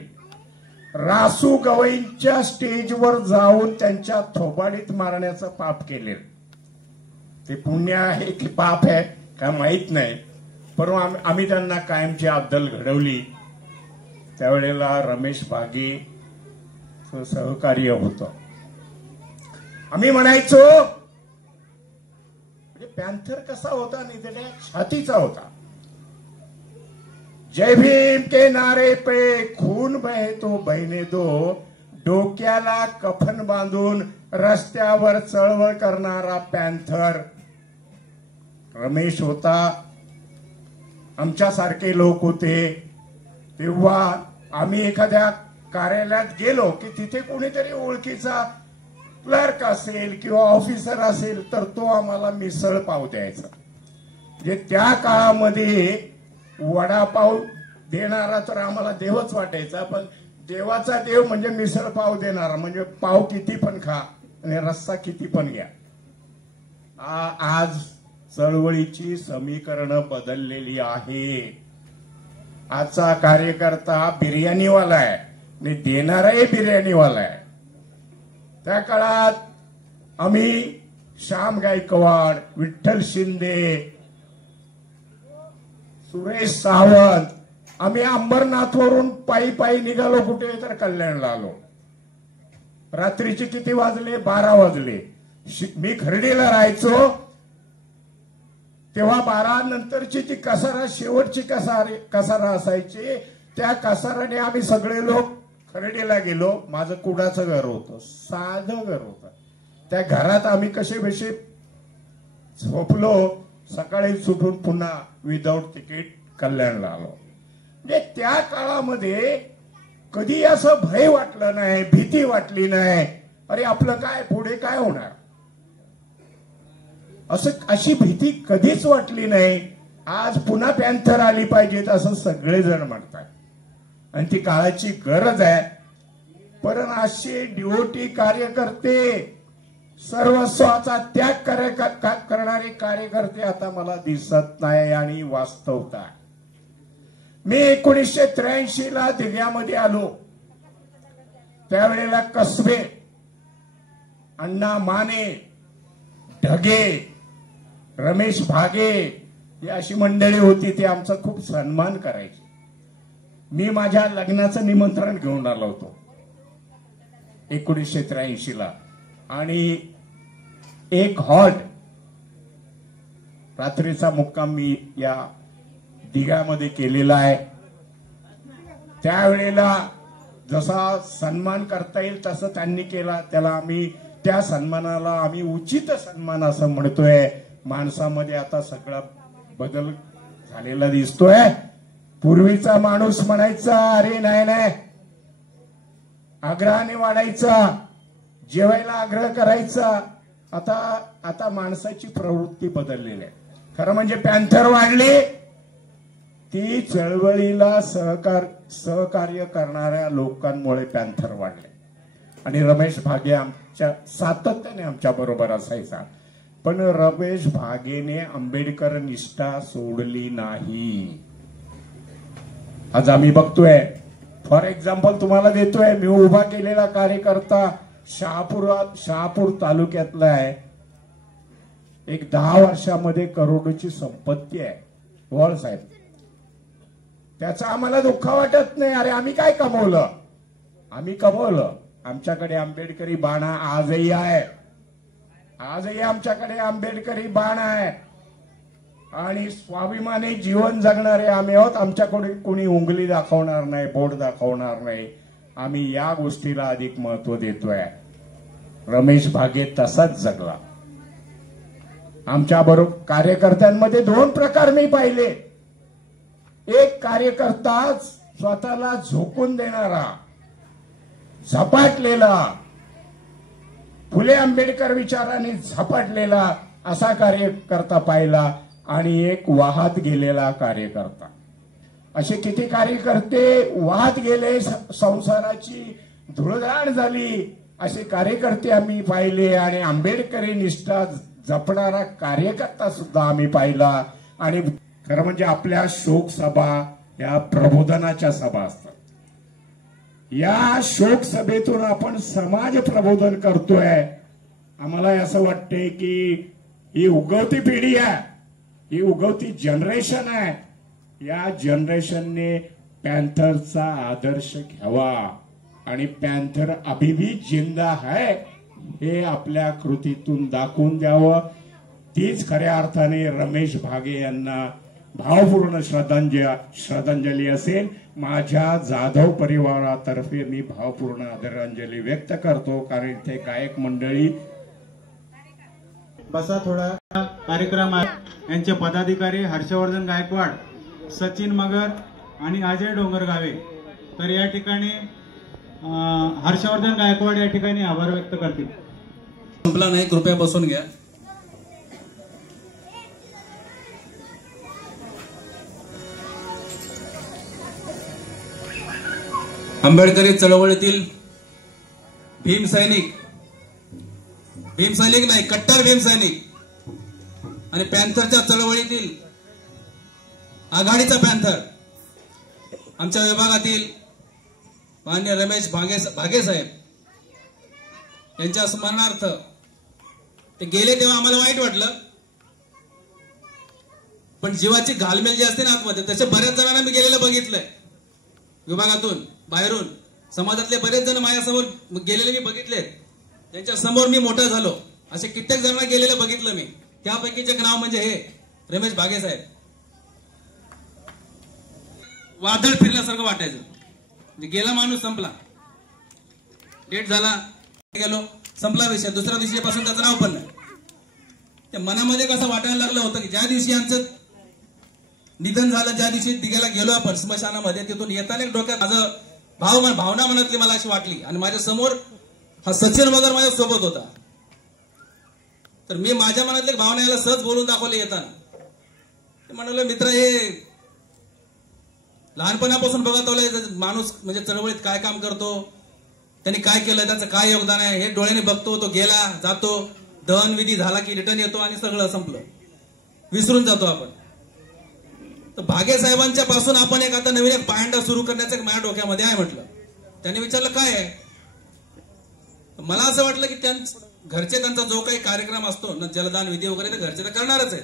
रासू गवईंच्या स्टेजवर जाऊन त्यांच्या थोबाडीत मारण्याचं पाप केले. ते पुण्य आहे की पाप आहे काय माहित नाही, पण आम्ही त्यांना कायमची अद्दल घडवली. त्यावेळेला रमेश भागे सहकार्य होतं. आम्ही म्हणायचो पॅन्थर कसा होता, निधड्या छातीचा होता. जय भीम के नारे पे खून बहे तो बहने दो, डोक्याला कफन बांधून रस्त्यावर चळवळ करणारा पॅन्थर रमेश होता. आमच्यासारखे लोक होते. तेव्हा आम्ही एखाद्या कार्यालयात गेलो की तिथे कोणीतरी ओळखीचा क्लर्क असेल किंवा ऑफिसर असेल तर तो आम्हाला मिसळ पाव द्यायचा. म्हणजे त्या काळामध्ये वडापाव देणारा तर आम्हाला देवच वाटायचा, पण देवाचा देव म्हणजे मिसळ पाव देणारा, म्हणजे पाव किती पण खा आणि रस्सा किती पण घ्या. आज चळवळीची समीकरणं बदललेली आहे. आजचा कार्यकर्ता बिर्याणीवाला आहे आणि देणाराही बिर्याणीवाला आहे. त्या काळात आम्ही श्याम गायकवाड, विठ्ठल शिंदे, सुरेश सावंत, आम्ही अंबरनाथवरून पायी पायी निघालो. कुठे तर कल्याणला आलो. रात्रीचे किती वाजले? 12 वाजले. मी खर्डीला राहायचो तेव्हा 12 नंतरची ती कसारा, शेवटची कसारा असायची. त्या कसाराने आम्ही सगळे लोक खर्डीला गेलो. माझं कुडाचं घर होतं, साधं घर होतं. त्या घरात आम्ही कसे बसे झोपलो. सकाळी सुटून पुन्हा विदाऊट तिकीट कल्याणला आलो. म्हणजे त्या काळामध्ये कधी असं भय वाटलं नाही, भीती वाटली नाही. अरे आपलं काय, पुढे काय होणार, अशी भीती कधीच वाटली नाही. आज पुन्हा पॅन्थर आली पाहिजेत असं सगळेजण म्हणतात आणि ती काळाची गरज आहे. पण असे ड्युटी कार्यकर्ते, सर्वस्वाचा त्याग करणारे कार्यकर्ते आता मला दिसत नाही आणि वास्तवता. मी 1983 ला दिघ्यामध्ये आलो. त्यावेळेला कसबे, अण्णा माने, ढगे, रमेश भागे ही अशी मंडळी होती. ते आमचा खूप सन्मान करायचे. मी माझ्या लग्नाचं निमंत्रण घेऊन आलो होतो 1983 ला आणि एक हॉल्ट रात्रीचा मुक्काम मी या दिघ्यामध्ये केलेला आहे. त्यावेळेला जसा सन्मान करता येईल तसं त्यांनी केला. त्याला आम्ही त्या सन्मानाला आम्ही उचित सन्मान असं म्हणतोय. माणसामध्ये आता सगळा बदल झालेला दिसतोय. पूर्वीचा माणूस म्हणायचा अरे नाही नाही, आग्रहाने वाढायचा, जेवायला आग्रह करायचा. आता माणसाची प्रवृत्ती बदललेली आहे. खरं म्हणजे पॅन्थर वाढली ती चळवळीला सहकार्य करणाऱ्या लोकांमुळे पॅन्थर वाढले. आणि रमेश भागे आमच्या सातत्याने आमच्या बरोबर असायचा. पण रमेश भागेने आंबेडकर निष्ठा सोडली नाही. आज आम्ही बघतोय, फॉर एक्झाम्पल तुम्हाला देतोय, मी उभा केलेला कार्यकर्ता शहापूर तालुक्यातला आहे. एक 10 वर्षामध्ये करोडोची संपत्ती आहे वळ साहेब. त्याचं आम्हाला दुःख वाटत नाही. अरे आम्ही काय कमवलं? आम्ही कमवलं. आमच्याकडे आंबेडकरी बाणा आजही आहे. आजही आमच्याकडे आंबेडकरी बाणा आहे आणि स्वाभिमानी जीवन जगणारे आम्ही आहोत. आमच्याकडे कोणी उंगली दाखवणार नाही, बोट दाखवणार नाही. आम्ही या गोष्टीला अधिक महत्व देतोय. रमेश भागे तसाच जगला. आमच्या बरोबर कार्यकर्त्यांमध्ये 2 प्रकार मी पाहिले. एक कार्यकर्ता स्वतःला झोकून देणारा, झपाटलेला, फुले आंबेडकर विचाराने झपाटलेला असा कार्यकर्ता पाहिला आणि एक वाहत गेलेला कार्यकर्ता. असे किती कार्यकर्ते वाहत गेले, संसाराची धुळधाण झाली, असे कार्यकर्ते आम्ही पाहिले. आणि आंबेडकरी निष्ठा जपणारा कार्यकर्ता सुद्धा आम्ही पाहिला. आणि खरं म्हणजे आपल्या शोक सभा या प्रबोधनाच्या सभा असतात. या शोक सभेतून आपण समाज प्रबोधन करतोय. आम्हाला असं वाटतंय की ही उगवती पिढी आहे, ही उगवती जनरेशन आहे. या जनरेशनने पॅन्थरचा आदर्श घ्यावा आणि पॅन्थर अभी भी जिंदा है हे आपल्या कृतीतून दाखवून द्यावं. तीच खऱ्या अर्थाने रमेश भागे यांना भावपूर्ण श्रद्धांजली असेल. माझ्या जाधव परिवारातर्फे मी भावपूर्ण आदरांजली व्यक्त करतो. कारण इथे गायक मंडळी बसा थोडा कार्यक्रम आहे. यांचे पदाधिकारी हर्षवर्धन गायकवाड, सचिन मगर आणि अजय डोंगरगावे. तर या ठिकाणी हर्षवर्धन गायकवाड या ठिकाणी आभार व्यक्त करतील. संपला नाही, कृपया बसून घ्या. आंबेडकरी चळवळीतील भीमसैनिक नाही, कट्टर भीमसैनिक आणि पॅन्थरच्या चळवळीतील आघाडीचा पॅन्थर आमच्या विभागातील मान्य रमेश भागे साहेब यांच्या स्मरणार्थ ते गेले तेव्हा आम्हाला वाईट वाटलं. पण जीवाची घालमेल जी असते ना आतमध्ये, तसे बऱ्याच जणांना मी गेलेलं बघितलंय. विभागातून बाहेरून समाजातले बरेच जण माझ्यासमोर गेलेले मी बघितले. त्यांच्या समोर मी मोठा झालो. असे कित्येक जणांना गेलेलं बघितलं मी. त्यापैकीचे नाव म्हणजे हे रमेश भागे साहेब. वादळ फिरल्यासारखं वाटायचं. गेला माणूस संपला, डेट झाला, गेलो, संपला विषय. दुसऱ्या दिवशीपासून त्याचं नाव पण नाही. त्या मनामध्ये कसं वाटायला लागलं होतं की ज्या दिवशी आमचं निधन झालं, ज्या दिवशी दिघ्याला गेलो आपण स्मशानामध्ये, तिथून येताना डोक्यात माझं भावना मनातली मला अशी वाटली. आणि माझ्या समोर हा सचिन मगर माझ्या सोबत होता. तर मी माझ्या मनातल्या भावना याला सहज बोलून दाखवले येताना. ते म्हणाले, मित्र हे लहानपणापासून बघत आलोय माणूस म्हणजे चळवळीत काय काम करतो, त्यांनी काय केलं, त्याचं काय योगदान आहे हे डोळ्याने बघतो. तो गेला जातो, दहन विधी झाला की रिटर्न येतो आणि सगळं संपलं, विसरून जातो आपण. तर भागे साहेबांच्या पासून आपण आता नवीन एक पायंडा सुरू करण्याचं एक माझ्या डोक्यामध्ये आहे म्हटलं. त्यांनी विचारलं काय आहे. मला असं वाटलं की घरचे त्यांचा जो काही कार्यक्रम असतो ना, जलदान विधी वगैरे, तर घरचे तर करणारच आहे.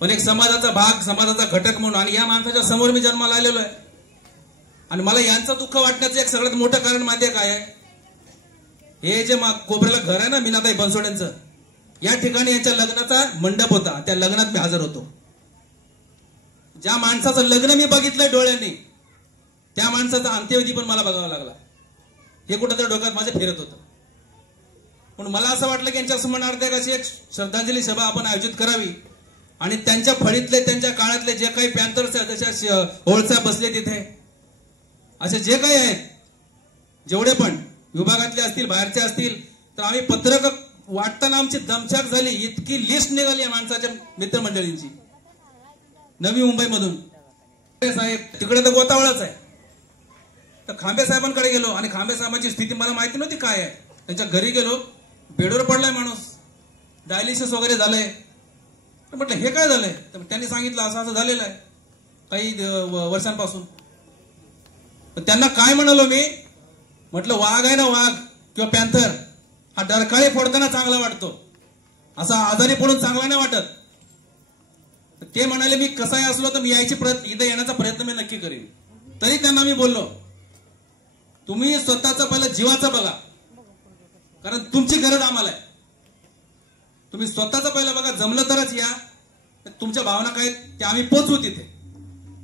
पण एक समाजाचा भाग, समाजाचा घटक म्हणून, आणि या माणसाच्या समोर मी जन्माला आलेलो आहे. आणि मला यांचं दुःख वाटण्याचं एक सगळ्यात मोठं कारण माहिती आहे काय आहे. हे जे कोपऱ्याला घर आहे ना मीनाताई बनसोड्यांचं, या ठिकाणी यांच्या लग्नाचा मंडप होता. त्या लग्नात मी हजर होतो. ज्या माणसाचं लग्न मी बघितलंय डोळ्यांनी, त्या माणसाचा अंत्यविधी पण मला बघावा लागला. हे कुठंतरी डोक्यात माझ्या फिरत होतं. पण मला असं वाटलं की यांच्या स्मरणार्थ अशी एक श्रद्धांजली सभा आपण आयोजित करावी. आणि त्यांच्या फळीतले, त्यांच्या काळातले जे काही पॅन्थर्स आहेत, जशा होळसा बसले तिथे, असे जे काही आहेत, जेवढे पण विभागातले असतील, बाहेरचे असतील, तर आम्ही पत्रक वाटताना आमची दमछाक झाली. इतकी लिस्ट निघाली या माणसाच्या मित्रमंडळींची नवी मुंबईमधून. साहेब तिकडे तर गोतावळाच आहे. तर खांबे साहेबांकडे गेलो आणि खांबे साहेबांची स्थिती मला माहिती नव्हती काय आहे. त्यांच्या घरी गेलो, बेडवर पडलाय माणूस. डायलिसिस वगैरे झालंय. म्हटलं हे काय झालंय, तर त्यांनी सांगितलं असं असं झालेलं आहे काही वर्षांपासून. त्यांना काय म्हणालो मी, म्हटलं वाघ आहे ना वाघ किंवा पॅन्थर, हा डरकाळी फोडताना चांगला वाटतो, असा आजारी पडून चांगला नाही वाटत. ते म्हणाले मी कसाही असलो तर मी इथं येण्याचा प्रयत्न मी नक्की करेन. तरी त्यांना मी बोललो तुम्ही स्वतःचा पहिला जीवाचा बघा, कारण तुमची गरज आम्हाला आहे. तुम्ही स्वतःचा पहिला बघा, जमलं तरच या. तुमच्या भावना काय त्या आम्ही पोचवू तिथे.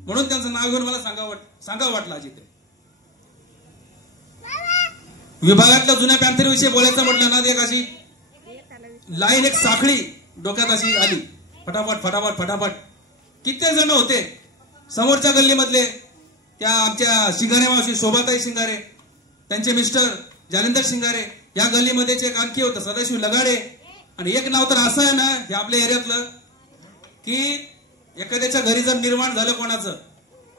म्हणून त्यांचं नाव घेऊन मला सांगावं वाटलं आज इथे. विभागातल्या जुन्या पॅन्थरविषयी बोलायचं म्हटलं ना, एक अशी लाईन, एक साखळी डोक्यात अशी आली, फटाफट फटाफट फटाफट. कित्येक जण होते समोरच्या गल्लीमधले, त्या आमच्या शिंगारे मावशी शोभाताई शिंगारे, त्यांचे मिस्टर जालिंदर शिंगारे, या गल्लीमध्येच एक आणखी होतं सदाशिव लगाडे. आणि एक नाव तर असं आहे ना हे आपल्या एरियातलं, की एखाद्याच्या घरी जर निर्माण झालं कोणाचं,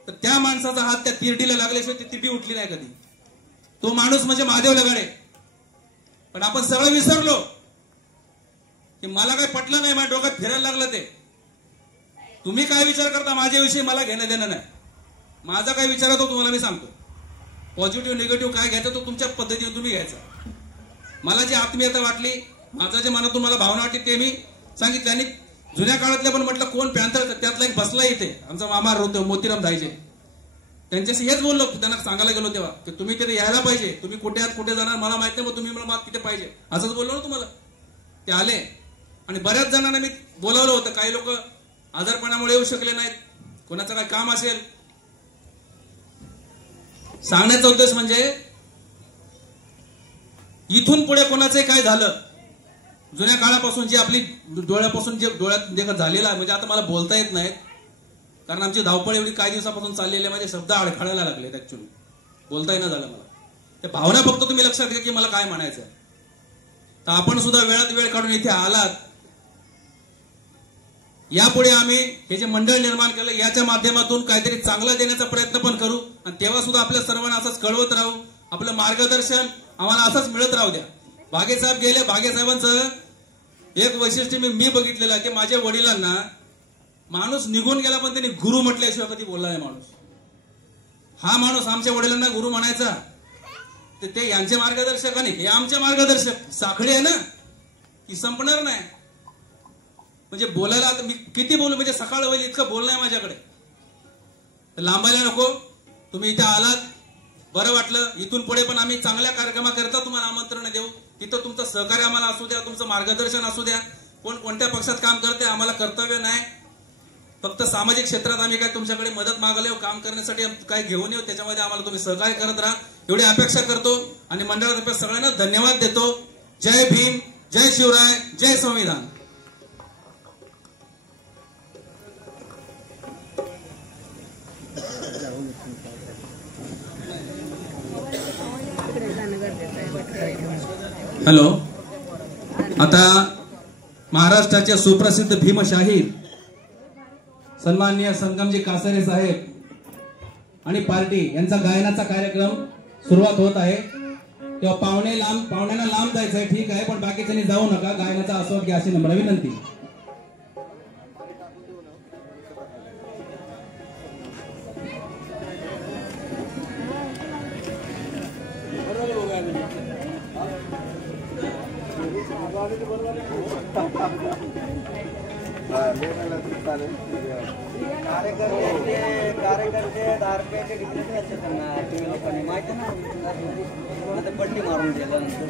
तर त्या माणसाचा हात त्या तिरडीला लागल्याशिवाय ती तिरडी उठली नाही कधी. तो माणूस म्हणजे महादेव लगाडे. पण आपण सगळं विसरलो, की मला काही पटलं नाही, माझ्या डोक्यात फिरायला लागलं ते. तुम्ही काय विचार करता माझ्याविषयी मला घेणं देणं नाही. माझा काय विचार होतो तुम्हाला मी सांगतो. पॉझिटिव्ह निगेटिव्ह काय घ्यायचं तो तुमच्या पद्धतीने तुम्ही घ्यायचा. मला जी आत्मीयता वाटली, माझा जे मनातून मला भावना वाटली ते मी सांगितलं. आणि जुन्या काळातल्या पण म्हटलं कोण पॅन्थर, त्यातला एक बसला इथे आमचा मामा होतो मोतीराम धायजे, त्यांच्याशी हेच बोललो. त्यांना सांगायला गेलो तेव्हा की तुम्ही तिथे यायला पाहिजे, तुम्ही कुठे आहात कुठे जाणार मला माहित नाही, मग तुम्ही मला तिथे पाहिजे असंच बोललो ना तुम्हाला. ते आले आणि बऱ्याच जणांना मी बोलावलं होतं. काही लोक आजारपणामुळे येऊ शकले नाहीत, कोणाचं काय काम असेल. सांगण्याचा उद्देश म्हणजे इथून पुढे कोणाचंही काय झालं, जुन्या काळापासून जी आपली डोळ्यापासून जे डोळ्यात देखत झालेला आहे, म्हणजे आता मला बोलता येत नाही कारण आमची धावपळ एवढी काही दिवसापासून चाललेली आहे, माझे शब्द अडखळायला लागले, ऍक्च्युली बोलता येणं झालं मला. ते भावना फक्त तुम्ही लक्षात घ्या की मला काय म्हणायचं. तर आपण सुद्धा वेळात वेळ काढून इथे आलात. यापुढे आम्ही हे जे मंडळ निर्माण केलं याच्या माध्यमातून काहीतरी चांगलं देण्याचा प्रयत्न पण करू. आणि तेव्हा सुद्धा आपल्या सर्वांना असंच कळवत राहू, आपलं मार्गदर्शन आम्हाला असंच मिळत राहू द्या. भागेसाहेब गेले, भागेसाहेबांचं एक वैशिष्ट्य मी बघितलेलं आहे की माझ्या वडिलांना माणूस निघून गेला पण त्यांनी गुरु म्हटल्याशिवाय कधी बोलला नाही माणूस. हा माणूस आमच्या वडिलांना गुरु म्हणायचा, ते यांचे मार्गदर्शक आणि हे आमचे मार्गदर्शक. साखळी आहे ना की संपणार नाही. म्हणजे बोलायला आता मी किती बोलू, म्हणजे सकाळ होईल इतकं बोलणं आहे माझ्याकडे. लांबायला नको. तुम्ही इथे आलात, बरं वाटलं. इथून पुढे पण आम्ही चांगल्या कार्यक्रमाकरता तुम्हाला आमंत्रण देऊ. तिथं तुमचं सहकार्य आम्हाला असू द्या, तुमचं मार्गदर्शन असू द्या. कोण कोणत्या पक्षात काम करते आम्हाला कर्तव्य नाही. फक्त सामाजिक क्षेत्रात आम्ही काय तुमच्याकडे मदत मागले काम करण्यासाठी काय घेऊन येऊ, त्याच्यामध्ये आम्हाला तुम्ही सहकार्य करत राहा एवढी अपेक्षा करतो. आणि मंडळातर्फे सगळ्यांना धन्यवाद देतो. जय भीम, जय शिवराय, जय संविधान. हॅलो. आता महाराष्ट्राचे सुप्रसिद्ध भीमशाहीर सन्माननीय संगमजी कासारे साहेब आणि पार्टी यांचा गायनाचा कार्यक्रम सुरुवात होत आहे. तेव्हा पाहुण्यांना लांब जायचंय, ठीक आहे, पण बाकीच्यांनी जाऊ नका. गायनाचा आस्वाद घ्या अशी नम्र विनंती. कार्यकर्ते 10 रुपयाचे डिग्री असते त्यांना तुम्ही लोकांनी माहिती ना, पट्टी मारून दिल्यानंतर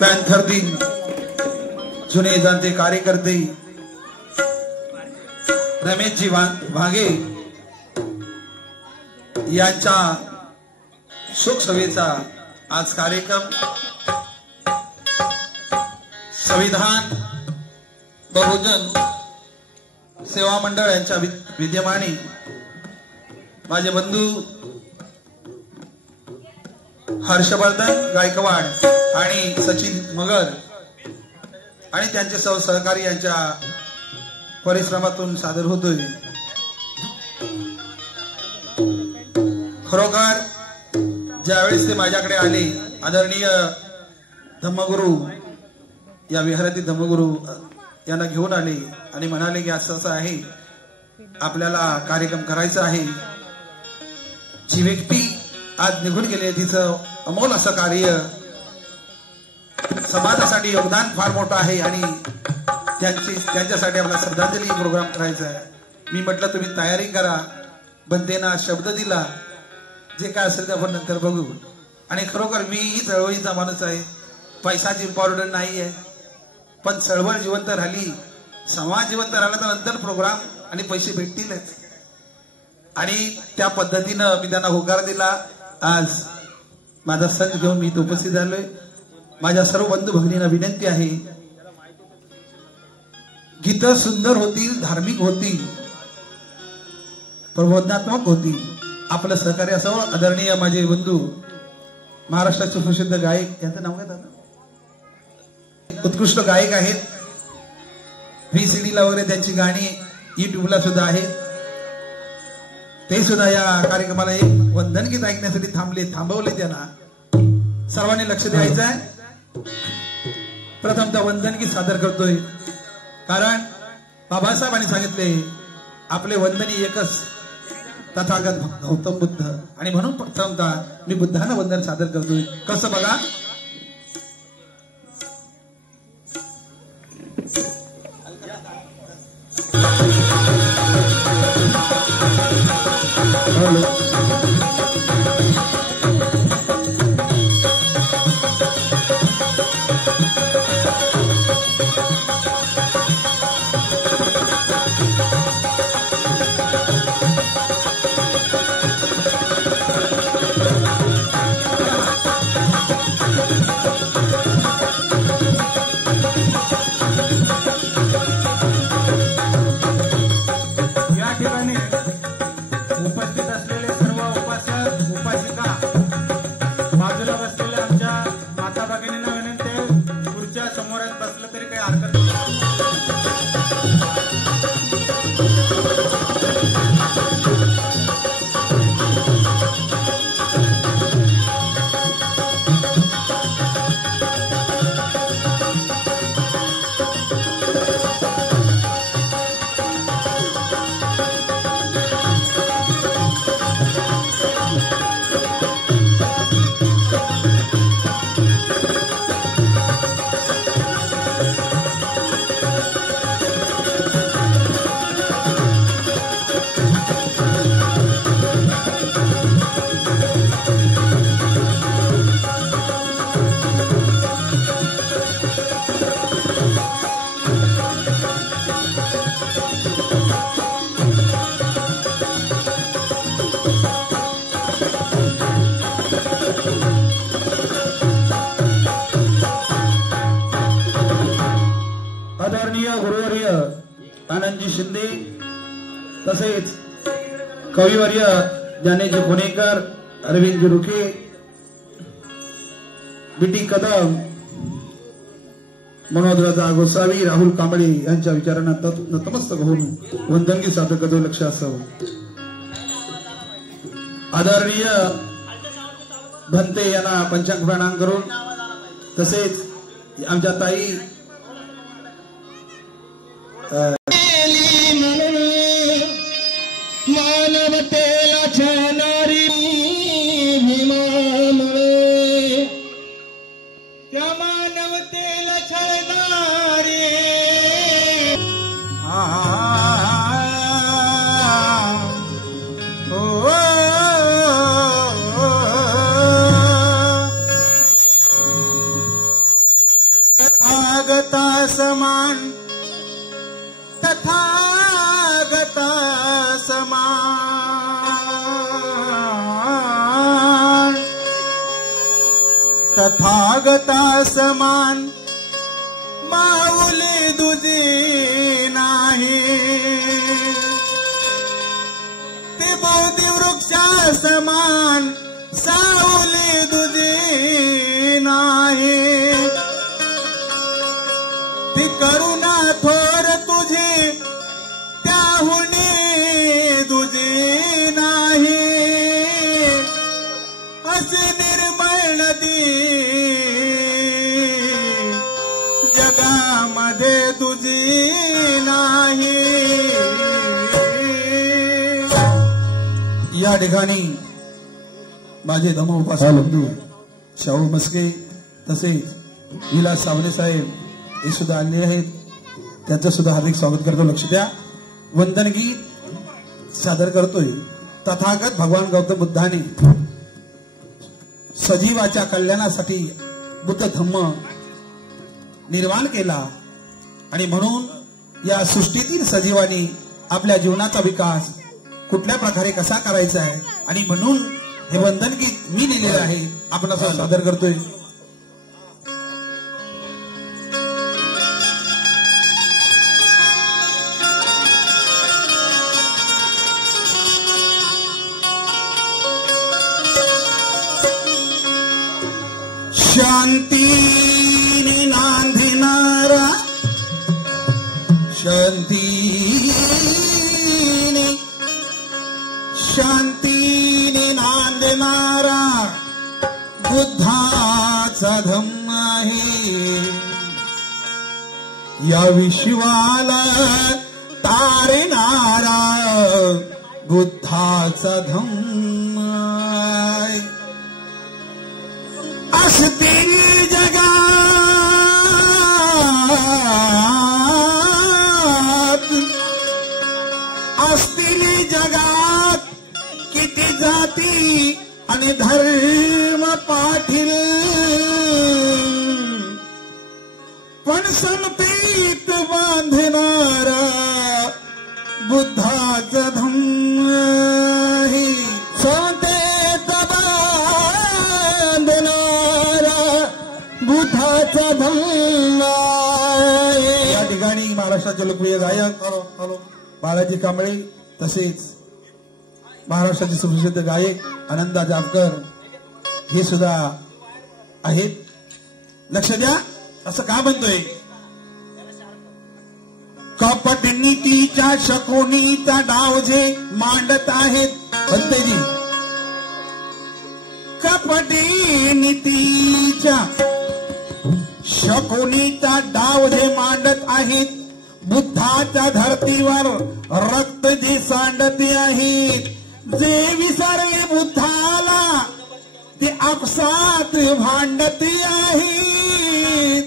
पॅन्थर दिन जुने जाणते कार्यकर्ते रमेशजी वाघे यांच्या शोकसभेचा आज कार्यक्रम संविधान बहुजन सेवा मंडळ यांच्या विद्यमाने माझे बंधू हर्षवर्धन गायकवाड आणि सचिन मगर आणि त्यांचे सहकारी यांच्या परिश्रमातून सादर होतोय. खरोखर ज्यावेळेस ते माझ्याकडे आले, आदरणीय धम्मगुरू, या विहारातील धम्मगुरू यांना घेऊन आले आणि म्हणाले की असं असं आहे, आपल्याला कार्यक्रम करायचा आहे. जी व्यक्ती आज निघून गेली तिचं अमोल असं कार्य, समाजासाठी योगदान फार मोठं आहे आणि त्यांच्यासाठी आपला श्रद्धांजली प्रोग्राम करायचा आहे. मी म्हटलं तुम्ही तयारी करा, बनतेना शब्द दिला, जे काय असेल ते आपण नंतर बघू. आणि खरोखर मी ही चळवळीचा माणूस आहे, पैसाची इम्पॉर्टंट नाही आहे, पण चळवळ जिवंत राहिली, समाज जिवंत राहिला तर नंतर प्रोग्राम आणि पैसे भेटतीलच. आणि त्या पद्धतीनं मी त्यांना होकार दिला. आज माझा संघ घेऊन मी इथे उपस्थित झालोय. माझ्या सर्व बंधू भगिनींना विनंती आहे, गीतं सुंदर होतील, धार्मिक होतील, प्रबोधनात्मक होतील, आपलं सहकार्य असावं. आदरणीय माझे बंधू महाराष्ट्राचे प्रसिद्ध गायक, यांचं नाव काय दादा, उत्कृष्ट गायक आहेत. VCD ला वगैरे त्यांची गाणी युट्यूबला सुद्धा आहेत. ते सुद्धा या कार्यक्रमाला एक वंदन गीत ऐकण्यासाठी थांबवले. त्यांना सर्वांनी लक्ष द्यायचं आहे. प्रथमतः वंदन गीत सादर करतोय, कारण बाबासाहेबांनी सांगितले आपले वंदनी एकच, तथागत गौतम बुद्ध. आणि म्हणून प्रथमतः मी बुद्धांना वंदन सादर करतोय. कसं बघा, उपस्थित असलेले सर्व उपासक उपासिका, बाजूला बसलेले आमच्या माता भगिनींना विनंती आहे, खुर्च्या समोरच बसलं तरी काही हरकत नाही. आदरणीय गुरुवर्य आनंदजी शिंदे, तसेच कविवर्य ज्ञानेजी पुणेकर, अरविंदजी रुखे, बीटी कदम, मनोजराजा गोसावी, राहुल कांबळे यांच्या विचारांना नतमस्तक होऊन वंदनगी सादर करतो. लक्ष असावं. आदरणीय भंते यांना पंचांग प्रणाम करून, तसेच आमच्या ताई मानवतेला छळणारी भीमामुळे, त्या मानवतेला छळणारी तथागता समान, तथागता समान, तथागता समान, माऊली दुजी नाही. ते बोधी वृक्षा समान, सावली दुजी नाही. ती करुणा थोर तुझी, त्याहुनी दुजी नाही. अशी निर्मळ नदी जगामध्ये तुझी नाही. या ठिकाणी माझे धर्मोपासक बंधू शाहू मस्के तसेच विलास सावले साहेब हे सुद्धा आले आहेत. त्यांचं सुद्धा हार्दिक स्वागत करतो. लक्ष द्या. वंदन गीत सादर करतोय. तथागत भगवान गौतम बुद्धाने सजीवाच्या कल्याणासाठी बुद्ध धम्म निर्माण केला आणि म्हणून या सृष्टीतील सजीवांनी आपल्या जीवनाचा विकास कुठल्या प्रकारे कसा करायचा आहे आणि म्हणून हे वंदन गीत मी लिहिलेलं आहे. आपण असं सादर करतोय. शांतीने नांदणारा शांतीने नांदणारा बुद्धाचा धम्म आहे. या विश्वाला तारणारा बुद्धाचा धम्म आहे. असतील जगात किती जाती आणि धर्म पाटील पण समतेत बांधणारा बुद्धाचा धम्म आहे. समतेत बुद्धाचा धम्म. या ठिकाणी महाराष्ट्राचे लोकप्रिय गायक बालाजी कांबळे तसेच महाराष्ट्राचे सुप्रसिद्ध गायक आनंदा जामकर हे सुद्धा आहेत. लक्ष द्या. असं का म्हणतोय. कपट नीतीच्या शकुनीचा डाव जे मांडत आहेत भंतेजी. कपटी नीतीच्या शकुनीचा डाव जे मांडत आहेत. बुद्धाच्या धर्तीवर रक्त जे सांडते आहेत. जे विसरले बुद्धाला ते आपसात भांडते आहेत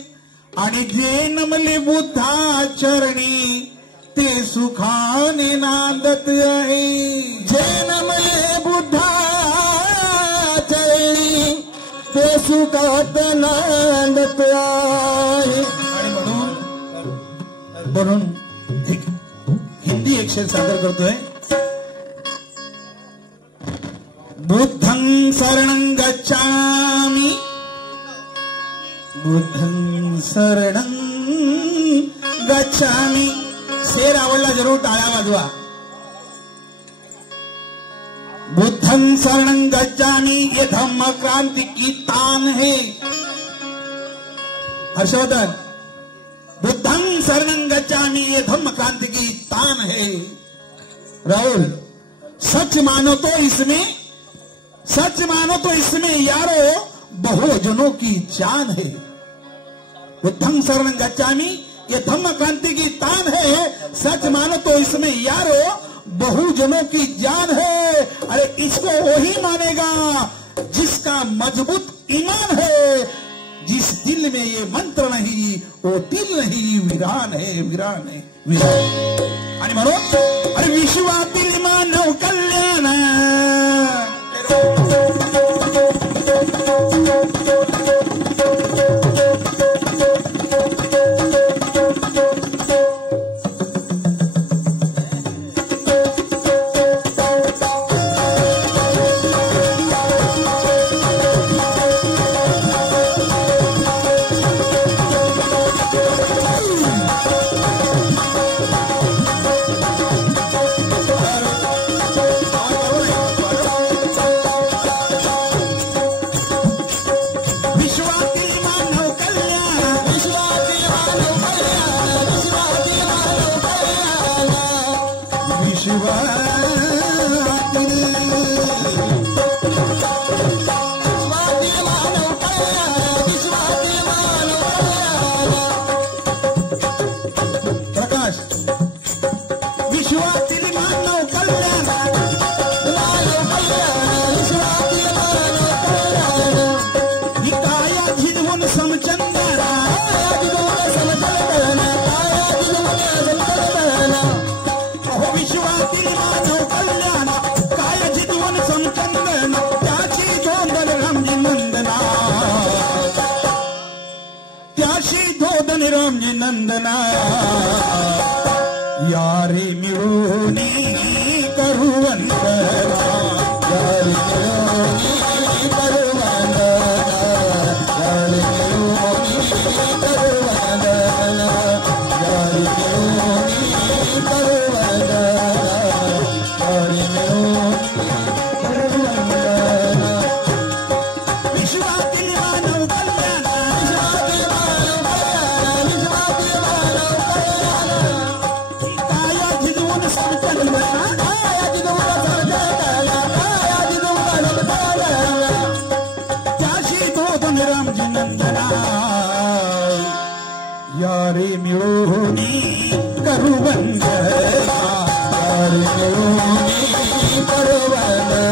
आणि जे नमले बुद्धा चरणी ते सुखाने नांदत आहे. जे नमले बुद्धा चरणी ते सुखात नांदत आहे. म्हणून एक हिंदी एक शेर सादर करतोय. बुद्धं शरणं गच्छामि. बुद्धं शरणं गच्छामि. शेर आवडला जरूर टाळ्या वाजवा. बुद्धं शरणं गच्छामि ये धम्म क्रांति की तान है. हर्षवर्धन. बुद्धं शरणं गच्छामि ये धम्म क्रांति की तान है. राहुल. सच मानो तो इसमें यारो बहुजनों की जान है. बुद्धं शरणं गच्छामि ये धम्म क्रांति की तान है. सच मानो तो इसमें यारो बहुजनों की जान है. अरे इसको वही मानेगा जिसका मजबूत ईमान है. जिस दिल में ये मंत्र नहीं वो दिल नहीं वीरान है. वीरान है वीरान. आणि म्हणून अरे विश्वातील मानव कल्याण रामजी नंदना यारे मिळूनी करू वंदना यारे मिळूनी करू वंदना यारे मिळूनी करू वंदना यारे मिळूनी करू वंदना यारे मिळूनी करू वंदना विश्वातील मानव कल्याण विश्वातील मानव कल्याण विश्वातील मानव कल्याण काया जिजवून संकल्पना काया जिजवून संकल्पना काया जिजवून संकल्पना त्याशी तो तुम्ही रामजी नंदना यारे मिळूनी करू वंदना यारे मिळूनी करू वंदना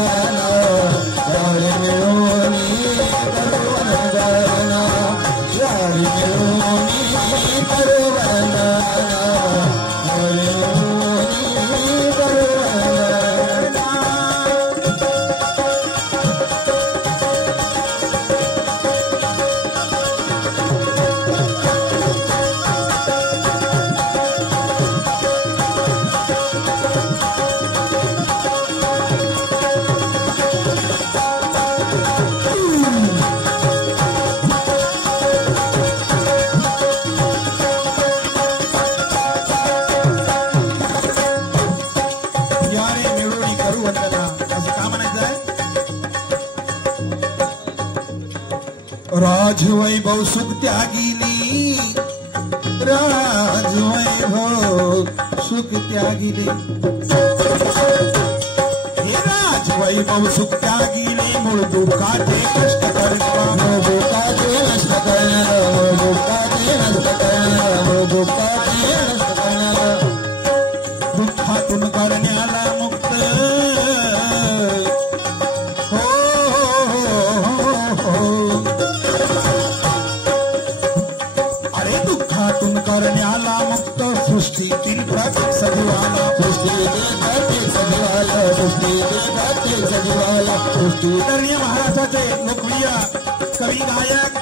यारे मिळूनी करू वंदना यारे मिळूनी करू वंदना यारे मिळूनी करू वंदना यारे मिळूनी करू वंदना असं का म्हणायचं आहे राजवैभव सुख त्यागिली राजवैभव सुख त्यागिले हे राजवैभव सुख त्यागिले मूळ दुःखाचे कष्ट करता दुःखाचे नष्ट करणार दुःखाचे नष्ट करणार दुःखाचे नष्ट करणार दुःखातून करण्याला मुक्त हो अरे दुःखातून करण्याला मुक्त सृष्टीतील प्रत्येक सजीवाला सृष्टीतील प्रत्येक सजीवाला सृष्टीतील प्रत्येक सजीवाला सृष्टी करणे महाराजाचे लोकप्रिय कवी गायक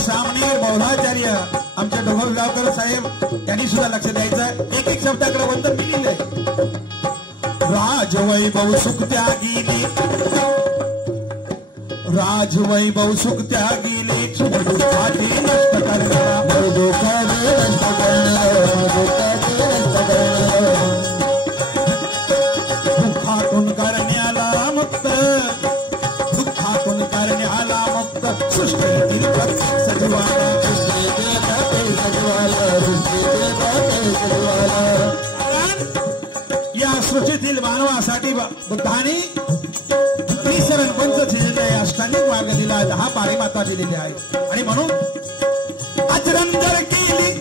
सामनेर बौलाचार्य आमच्या डोंगरगावकर साहेब त्यांनी सुद्धा लक्ष द्यायचं एक एक शब्दाकडे वंदन दिलेलं आहे राजवैभव सुख त्यागिले राजवैभव सुख त्यागिले दुःखाचे नष्ट करणारा दुःखाचे नष्ट करणारा दुःखाचे नष्ट करणारा दुःखातून करण्याला मुक्त दुःखातून करण्याला मुक्त सृष्टीतील प्रत्येक सजीवाला सृष्टीतील प्रत्येक सजीवाला सृष्टीतील प्रत्येक सजीवाला या सृष्टीतील मानवासाठी बुद्धाने त्रिशरण पंच दिलेले अष्टांगिक मार्ग दिला 10 पारिमाता दिलेले आहेत आणि म्हणून आचरण जर केली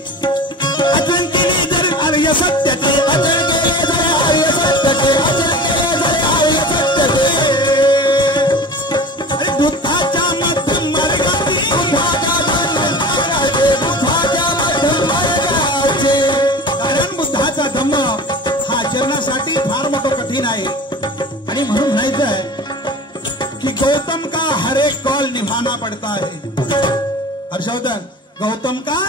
जर आर्य सत्याचे आचरण केले जर आर्य सत्याचे आचरण केले जर आर्य सत्याचे अरे बुद्धाच्या मध्यम मार्गाचे कारण बुद्धाचा धम्म हा आचरणासाठी फार मोठं कठीण आहे आणि म्हणून म्हणायचं आहे कि गौतम का हर एक कॉल निभाना पड़ता है हर्षवर्धन गौतम का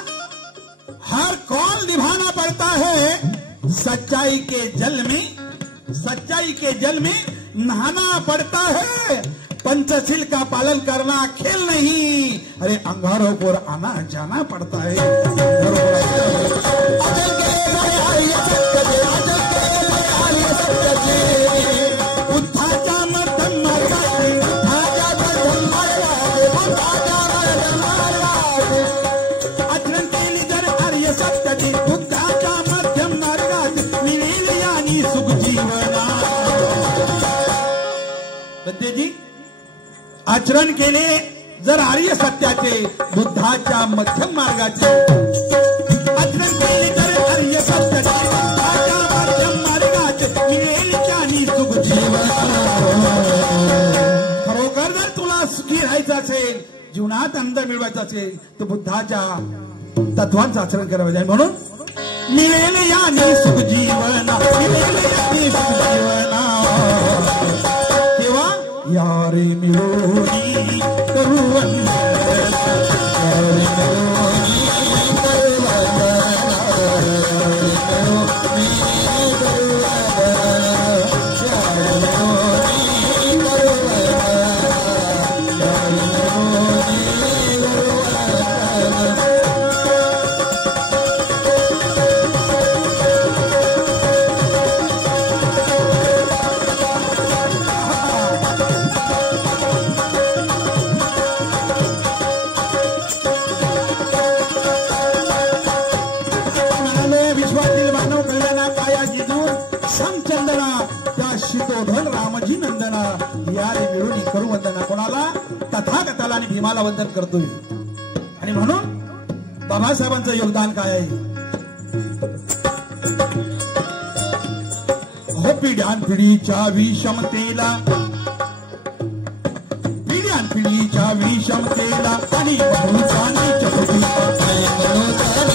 हर कॉल निभाना पड़ता है सच्चाई के जल में नहाना पड़ता है पंचशील का पालन करना खेल नहीं अरे अंगारों पर आना जाना पड़ता है बुद्धाच्या मध्यम मार्गाचे आचरण केली जर आर्य सत्याचे बुद्धाच्या मध्यम मार्गात मिळेल यानी सुख जीवना सत्यजी आचरण केले जर आर्य सत्याचे बुद्धाच्या मध्यम मार्गाचे आचरण केले जर आर्य सत्याचे बुद्धाच्या मध्यम मार्गाचे मिळेल यानी सुख जीवना खरोखर जर तुला सुखी राहायचं असेल जीवनात आनंद मिळवायचा असेल तर बुद्धाच्या तत्वांचं आचरण करावं आहे म्हणून मिळेल यानी सुख जीवना मिळेल यानी सुख जीवना तेव्हा यारे मिळूनी करू वंदना यारे मिळूनी करू या रे मिळून करू वंदना कोणाला? तथागताला आणि भीमाला वंदन करतोय. आणि म्हणून बाबासाहेबांचं योगदान काय आहे? हो पिढ्यानपिढीच्या विषमतेला, पिढ्यानपिढीच्या विषमतेला आणि मनोजानी चपटीला, आणि मनोजानी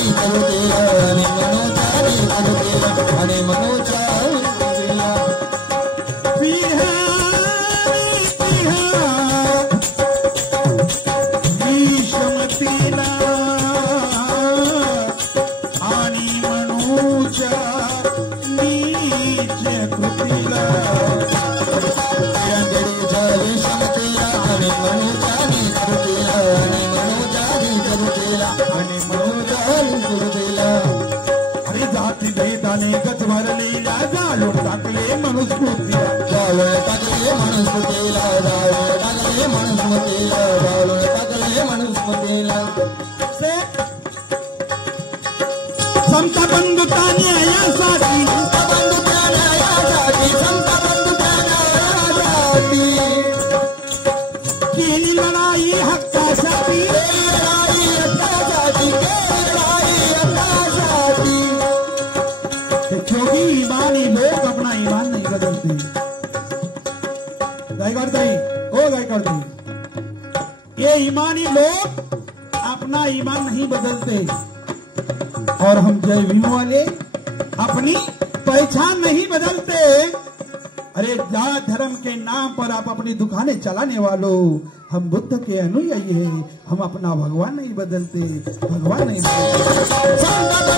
गज भरलेला जाळून टाकले मनुस्मृतीला, जाळून टाकले मनुस्मृतीला, जाळून टाकले मनुस्मृतीला, जाळून टाकले मनुस्मृतीला. समता बंधुता न्यायासाठी, समता बंधुता न्यायासाठी, समता बंधुता न्यायासाठी केली लढाई हक्कासाठी, केली लढाई हक्कासाठी, केली लढाई हक्कासाठी. क्योंकि ईमानी लोग अपना ईमान नहीं बदलते. गायकवाड़ ताई, ओ गायकवाड़ ताई, ये ईमानी लोग अपना ईमान नहीं बदलते. और हम जय भीम वाले अपनी पहचान नहीं बदलते. अरे जात धर्म के नाम पर आप अपनी दुकानें चलाने वालों, हम बुद्ध के अनुयायी हैं, हम अपना भगवान नहीं बदलते, भगवान नहीं बदलते.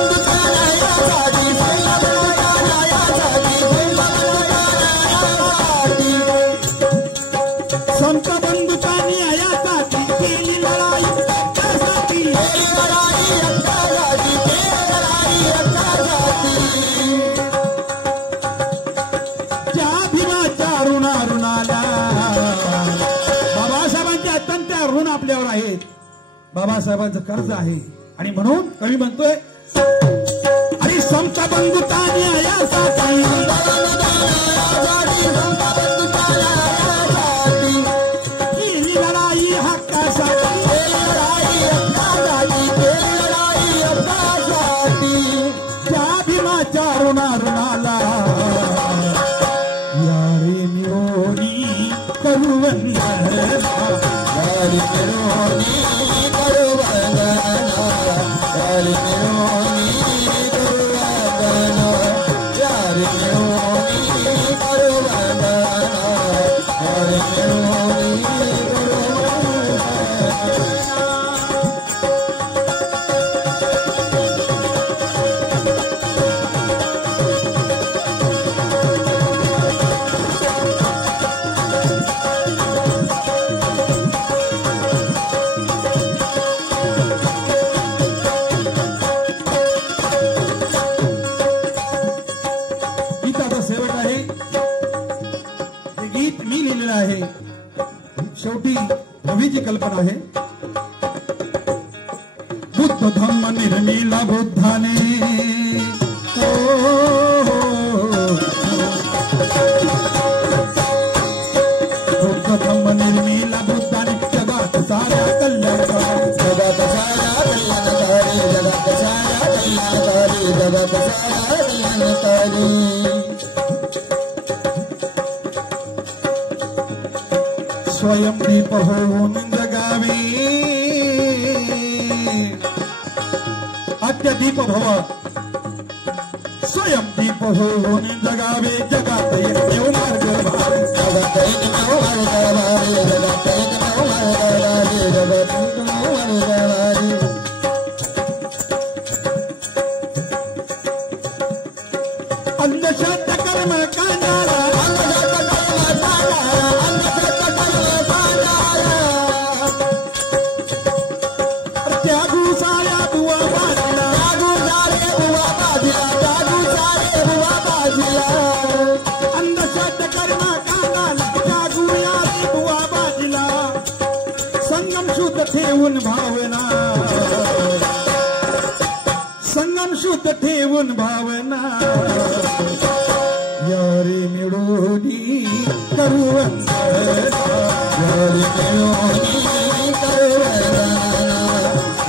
समता बंधुता न्यायासाठी केली लढाई हक्कासाठी, केली लढाई हक्कासाठी, केली लढाई हक्कासाठी. त्या भीमाच्या ऋणाला बाबासाहेबांचे अत्यंत ऋण आपल्यावर आहेत, बाबासाहेबांचं कर्ज आहे. आणि म्हणून कवी म्हणतोय, अरे समता बंधुता न्यायासाठी, केली लढाई हक्कासाठी, केली लढाई हक्कासाठी, केली लढाई हक्कासाठी. त्या भीमाच्या ऋणाला यारे मिळोनी करू वंदना, यारे मिळोनी करू वंदना, यारे मिळोनी करू वंदना, यारे मिळोनी करू वंदना, यारे मिळोनी करू वंदना. गीताचा शेवट आहे, हे गीत मी लिहिलेलं आहे. शेवटी कवीची कल्पना आहे, बुद्ध धम्म निर्मिला बुद्धाने, बुद्ध धम्म निर्मिला बुद्धाने, जगात साऱ्या कल्याणकारी, जगात साऱ्या कल्याणकारी, जगात साऱ्या कल्याणकारी, जगात साऱ्या कल्याणकारी. स्वयं दीप होऊन जगावे, अत्यदीप भव, स्वयं दीप होऊन जगावे, जगात एकमेव मार्ग भावे, जगात एकमेव मार्ग भावे, जगात एकमेव मार्ग भावे, जगात एकमेव मार्ग भावे. अंधश्रद्धा कर्म करणारा, अंधश्रद्धा कर्म करणारा, अंधश्रद्धा कर्म करणारा, त्यागू साऱ्या बुवा बाजूला, त्यागू सारे बुवा बाजूला, त्यागू सारे बुवा बाजूला. अंधश्रद्धा कर्म करणारा, त्यागू यारे बुवा बाजूला. संगम शुद्ध ठेवून भावना, संगम शुद्ध ठेवून भावना, यारी मिळूनी करू वंदना, यारी मिळूनी करू वंदना,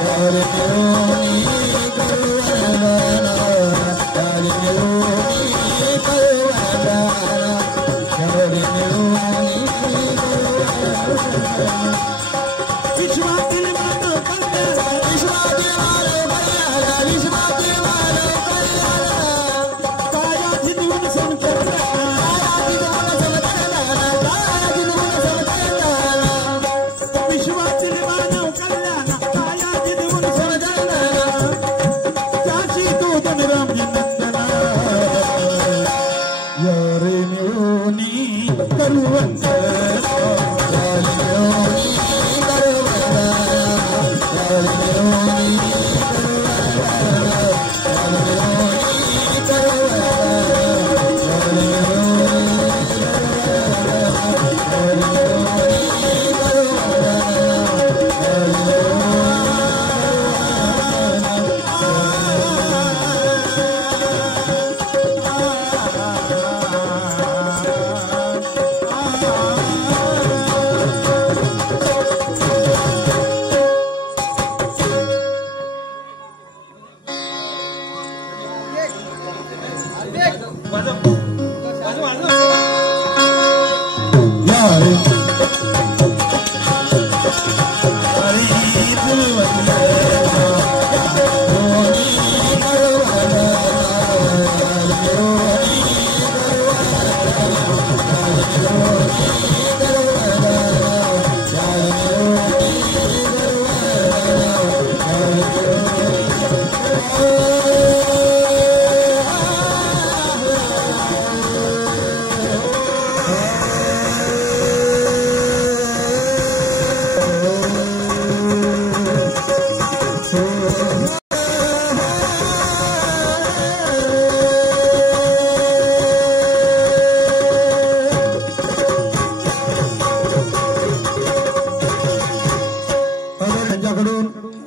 यारी मिळूनी करू वंदना, यारी मिळूनी करू वंदना, यारी मिळूनी करू वंदना. विश्वातील मानव कल्याण, विश्वातील मानव कल्याण, विश्वातील मानव कल्याण, कायाची धून संचलन, कायाची धून संचलन, कायाची धून संचलन. विश्वातील मानव कल्याण, कायाची धून संचलन, त्याची दूत निरंजन नंदना, यारे मिळूनी करू वंदना, यारे मिळूनी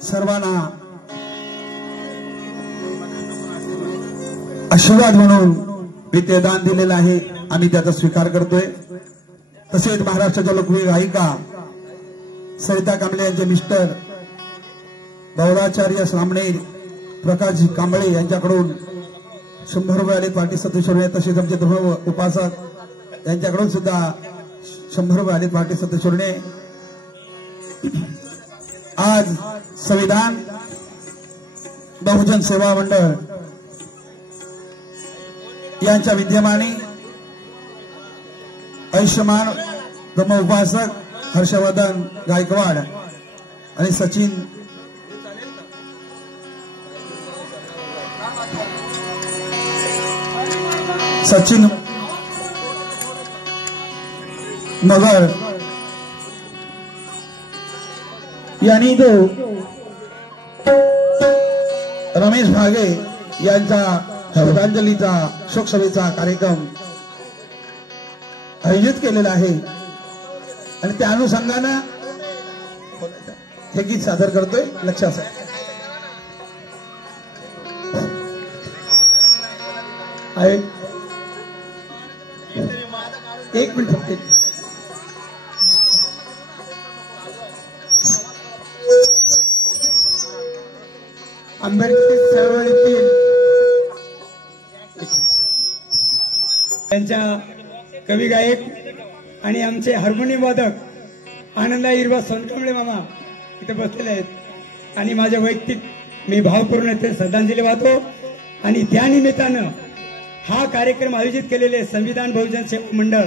सर्वांना आशीर्वाद म्हणून विद्यादान दिलेलं आहे, आम्ही त्याचा स्वीकार करतोय. तसेच महाराष्ट्राच्या लोकप्रिय गायिका सरिता कांबळे यांचे मिस्टर गौराचार्य सामणेर प्रकाशजी कांबळे यांच्याकडून 100 रुपये आले पार्टी सदस्य. तसेच आमचे धर्म उपासक यांच्याकडून सुद्धा 100 रुपये आले पार्टी सदस्य. आज संविधान बहुजन सेवा मंडळ यांच्या विद्यमाने आयुष्यमान धर्म उपासक हर्षवर्धन गायकवाड आणि सचिन मगर यांनी तो रमेश भागे यांचा श्रद्धांजलीचा शोकसभेचा कार्यक्रम आयोजित केलेला आहे आणि त्या अनुषंगानं हे गीत सादर करतोय. लक्षात आहे. एक मिनिट फक्त. आंबेडकरी चळवळीतील त्यांच्या कवी गायक आणि आमचे हार्मोनियम वादक आनंदराव हिरवा सोनकांबळे मामा इथे बसलेले आहेत आणि माझ्या वैयक्तिक मी भावपूर्ण ते श्रद्धांजली वाहतो. आणि त्या निमित्तानं हा कार्यक्रम आयोजित केलेले संविधान बहुजन सेवा मंडळ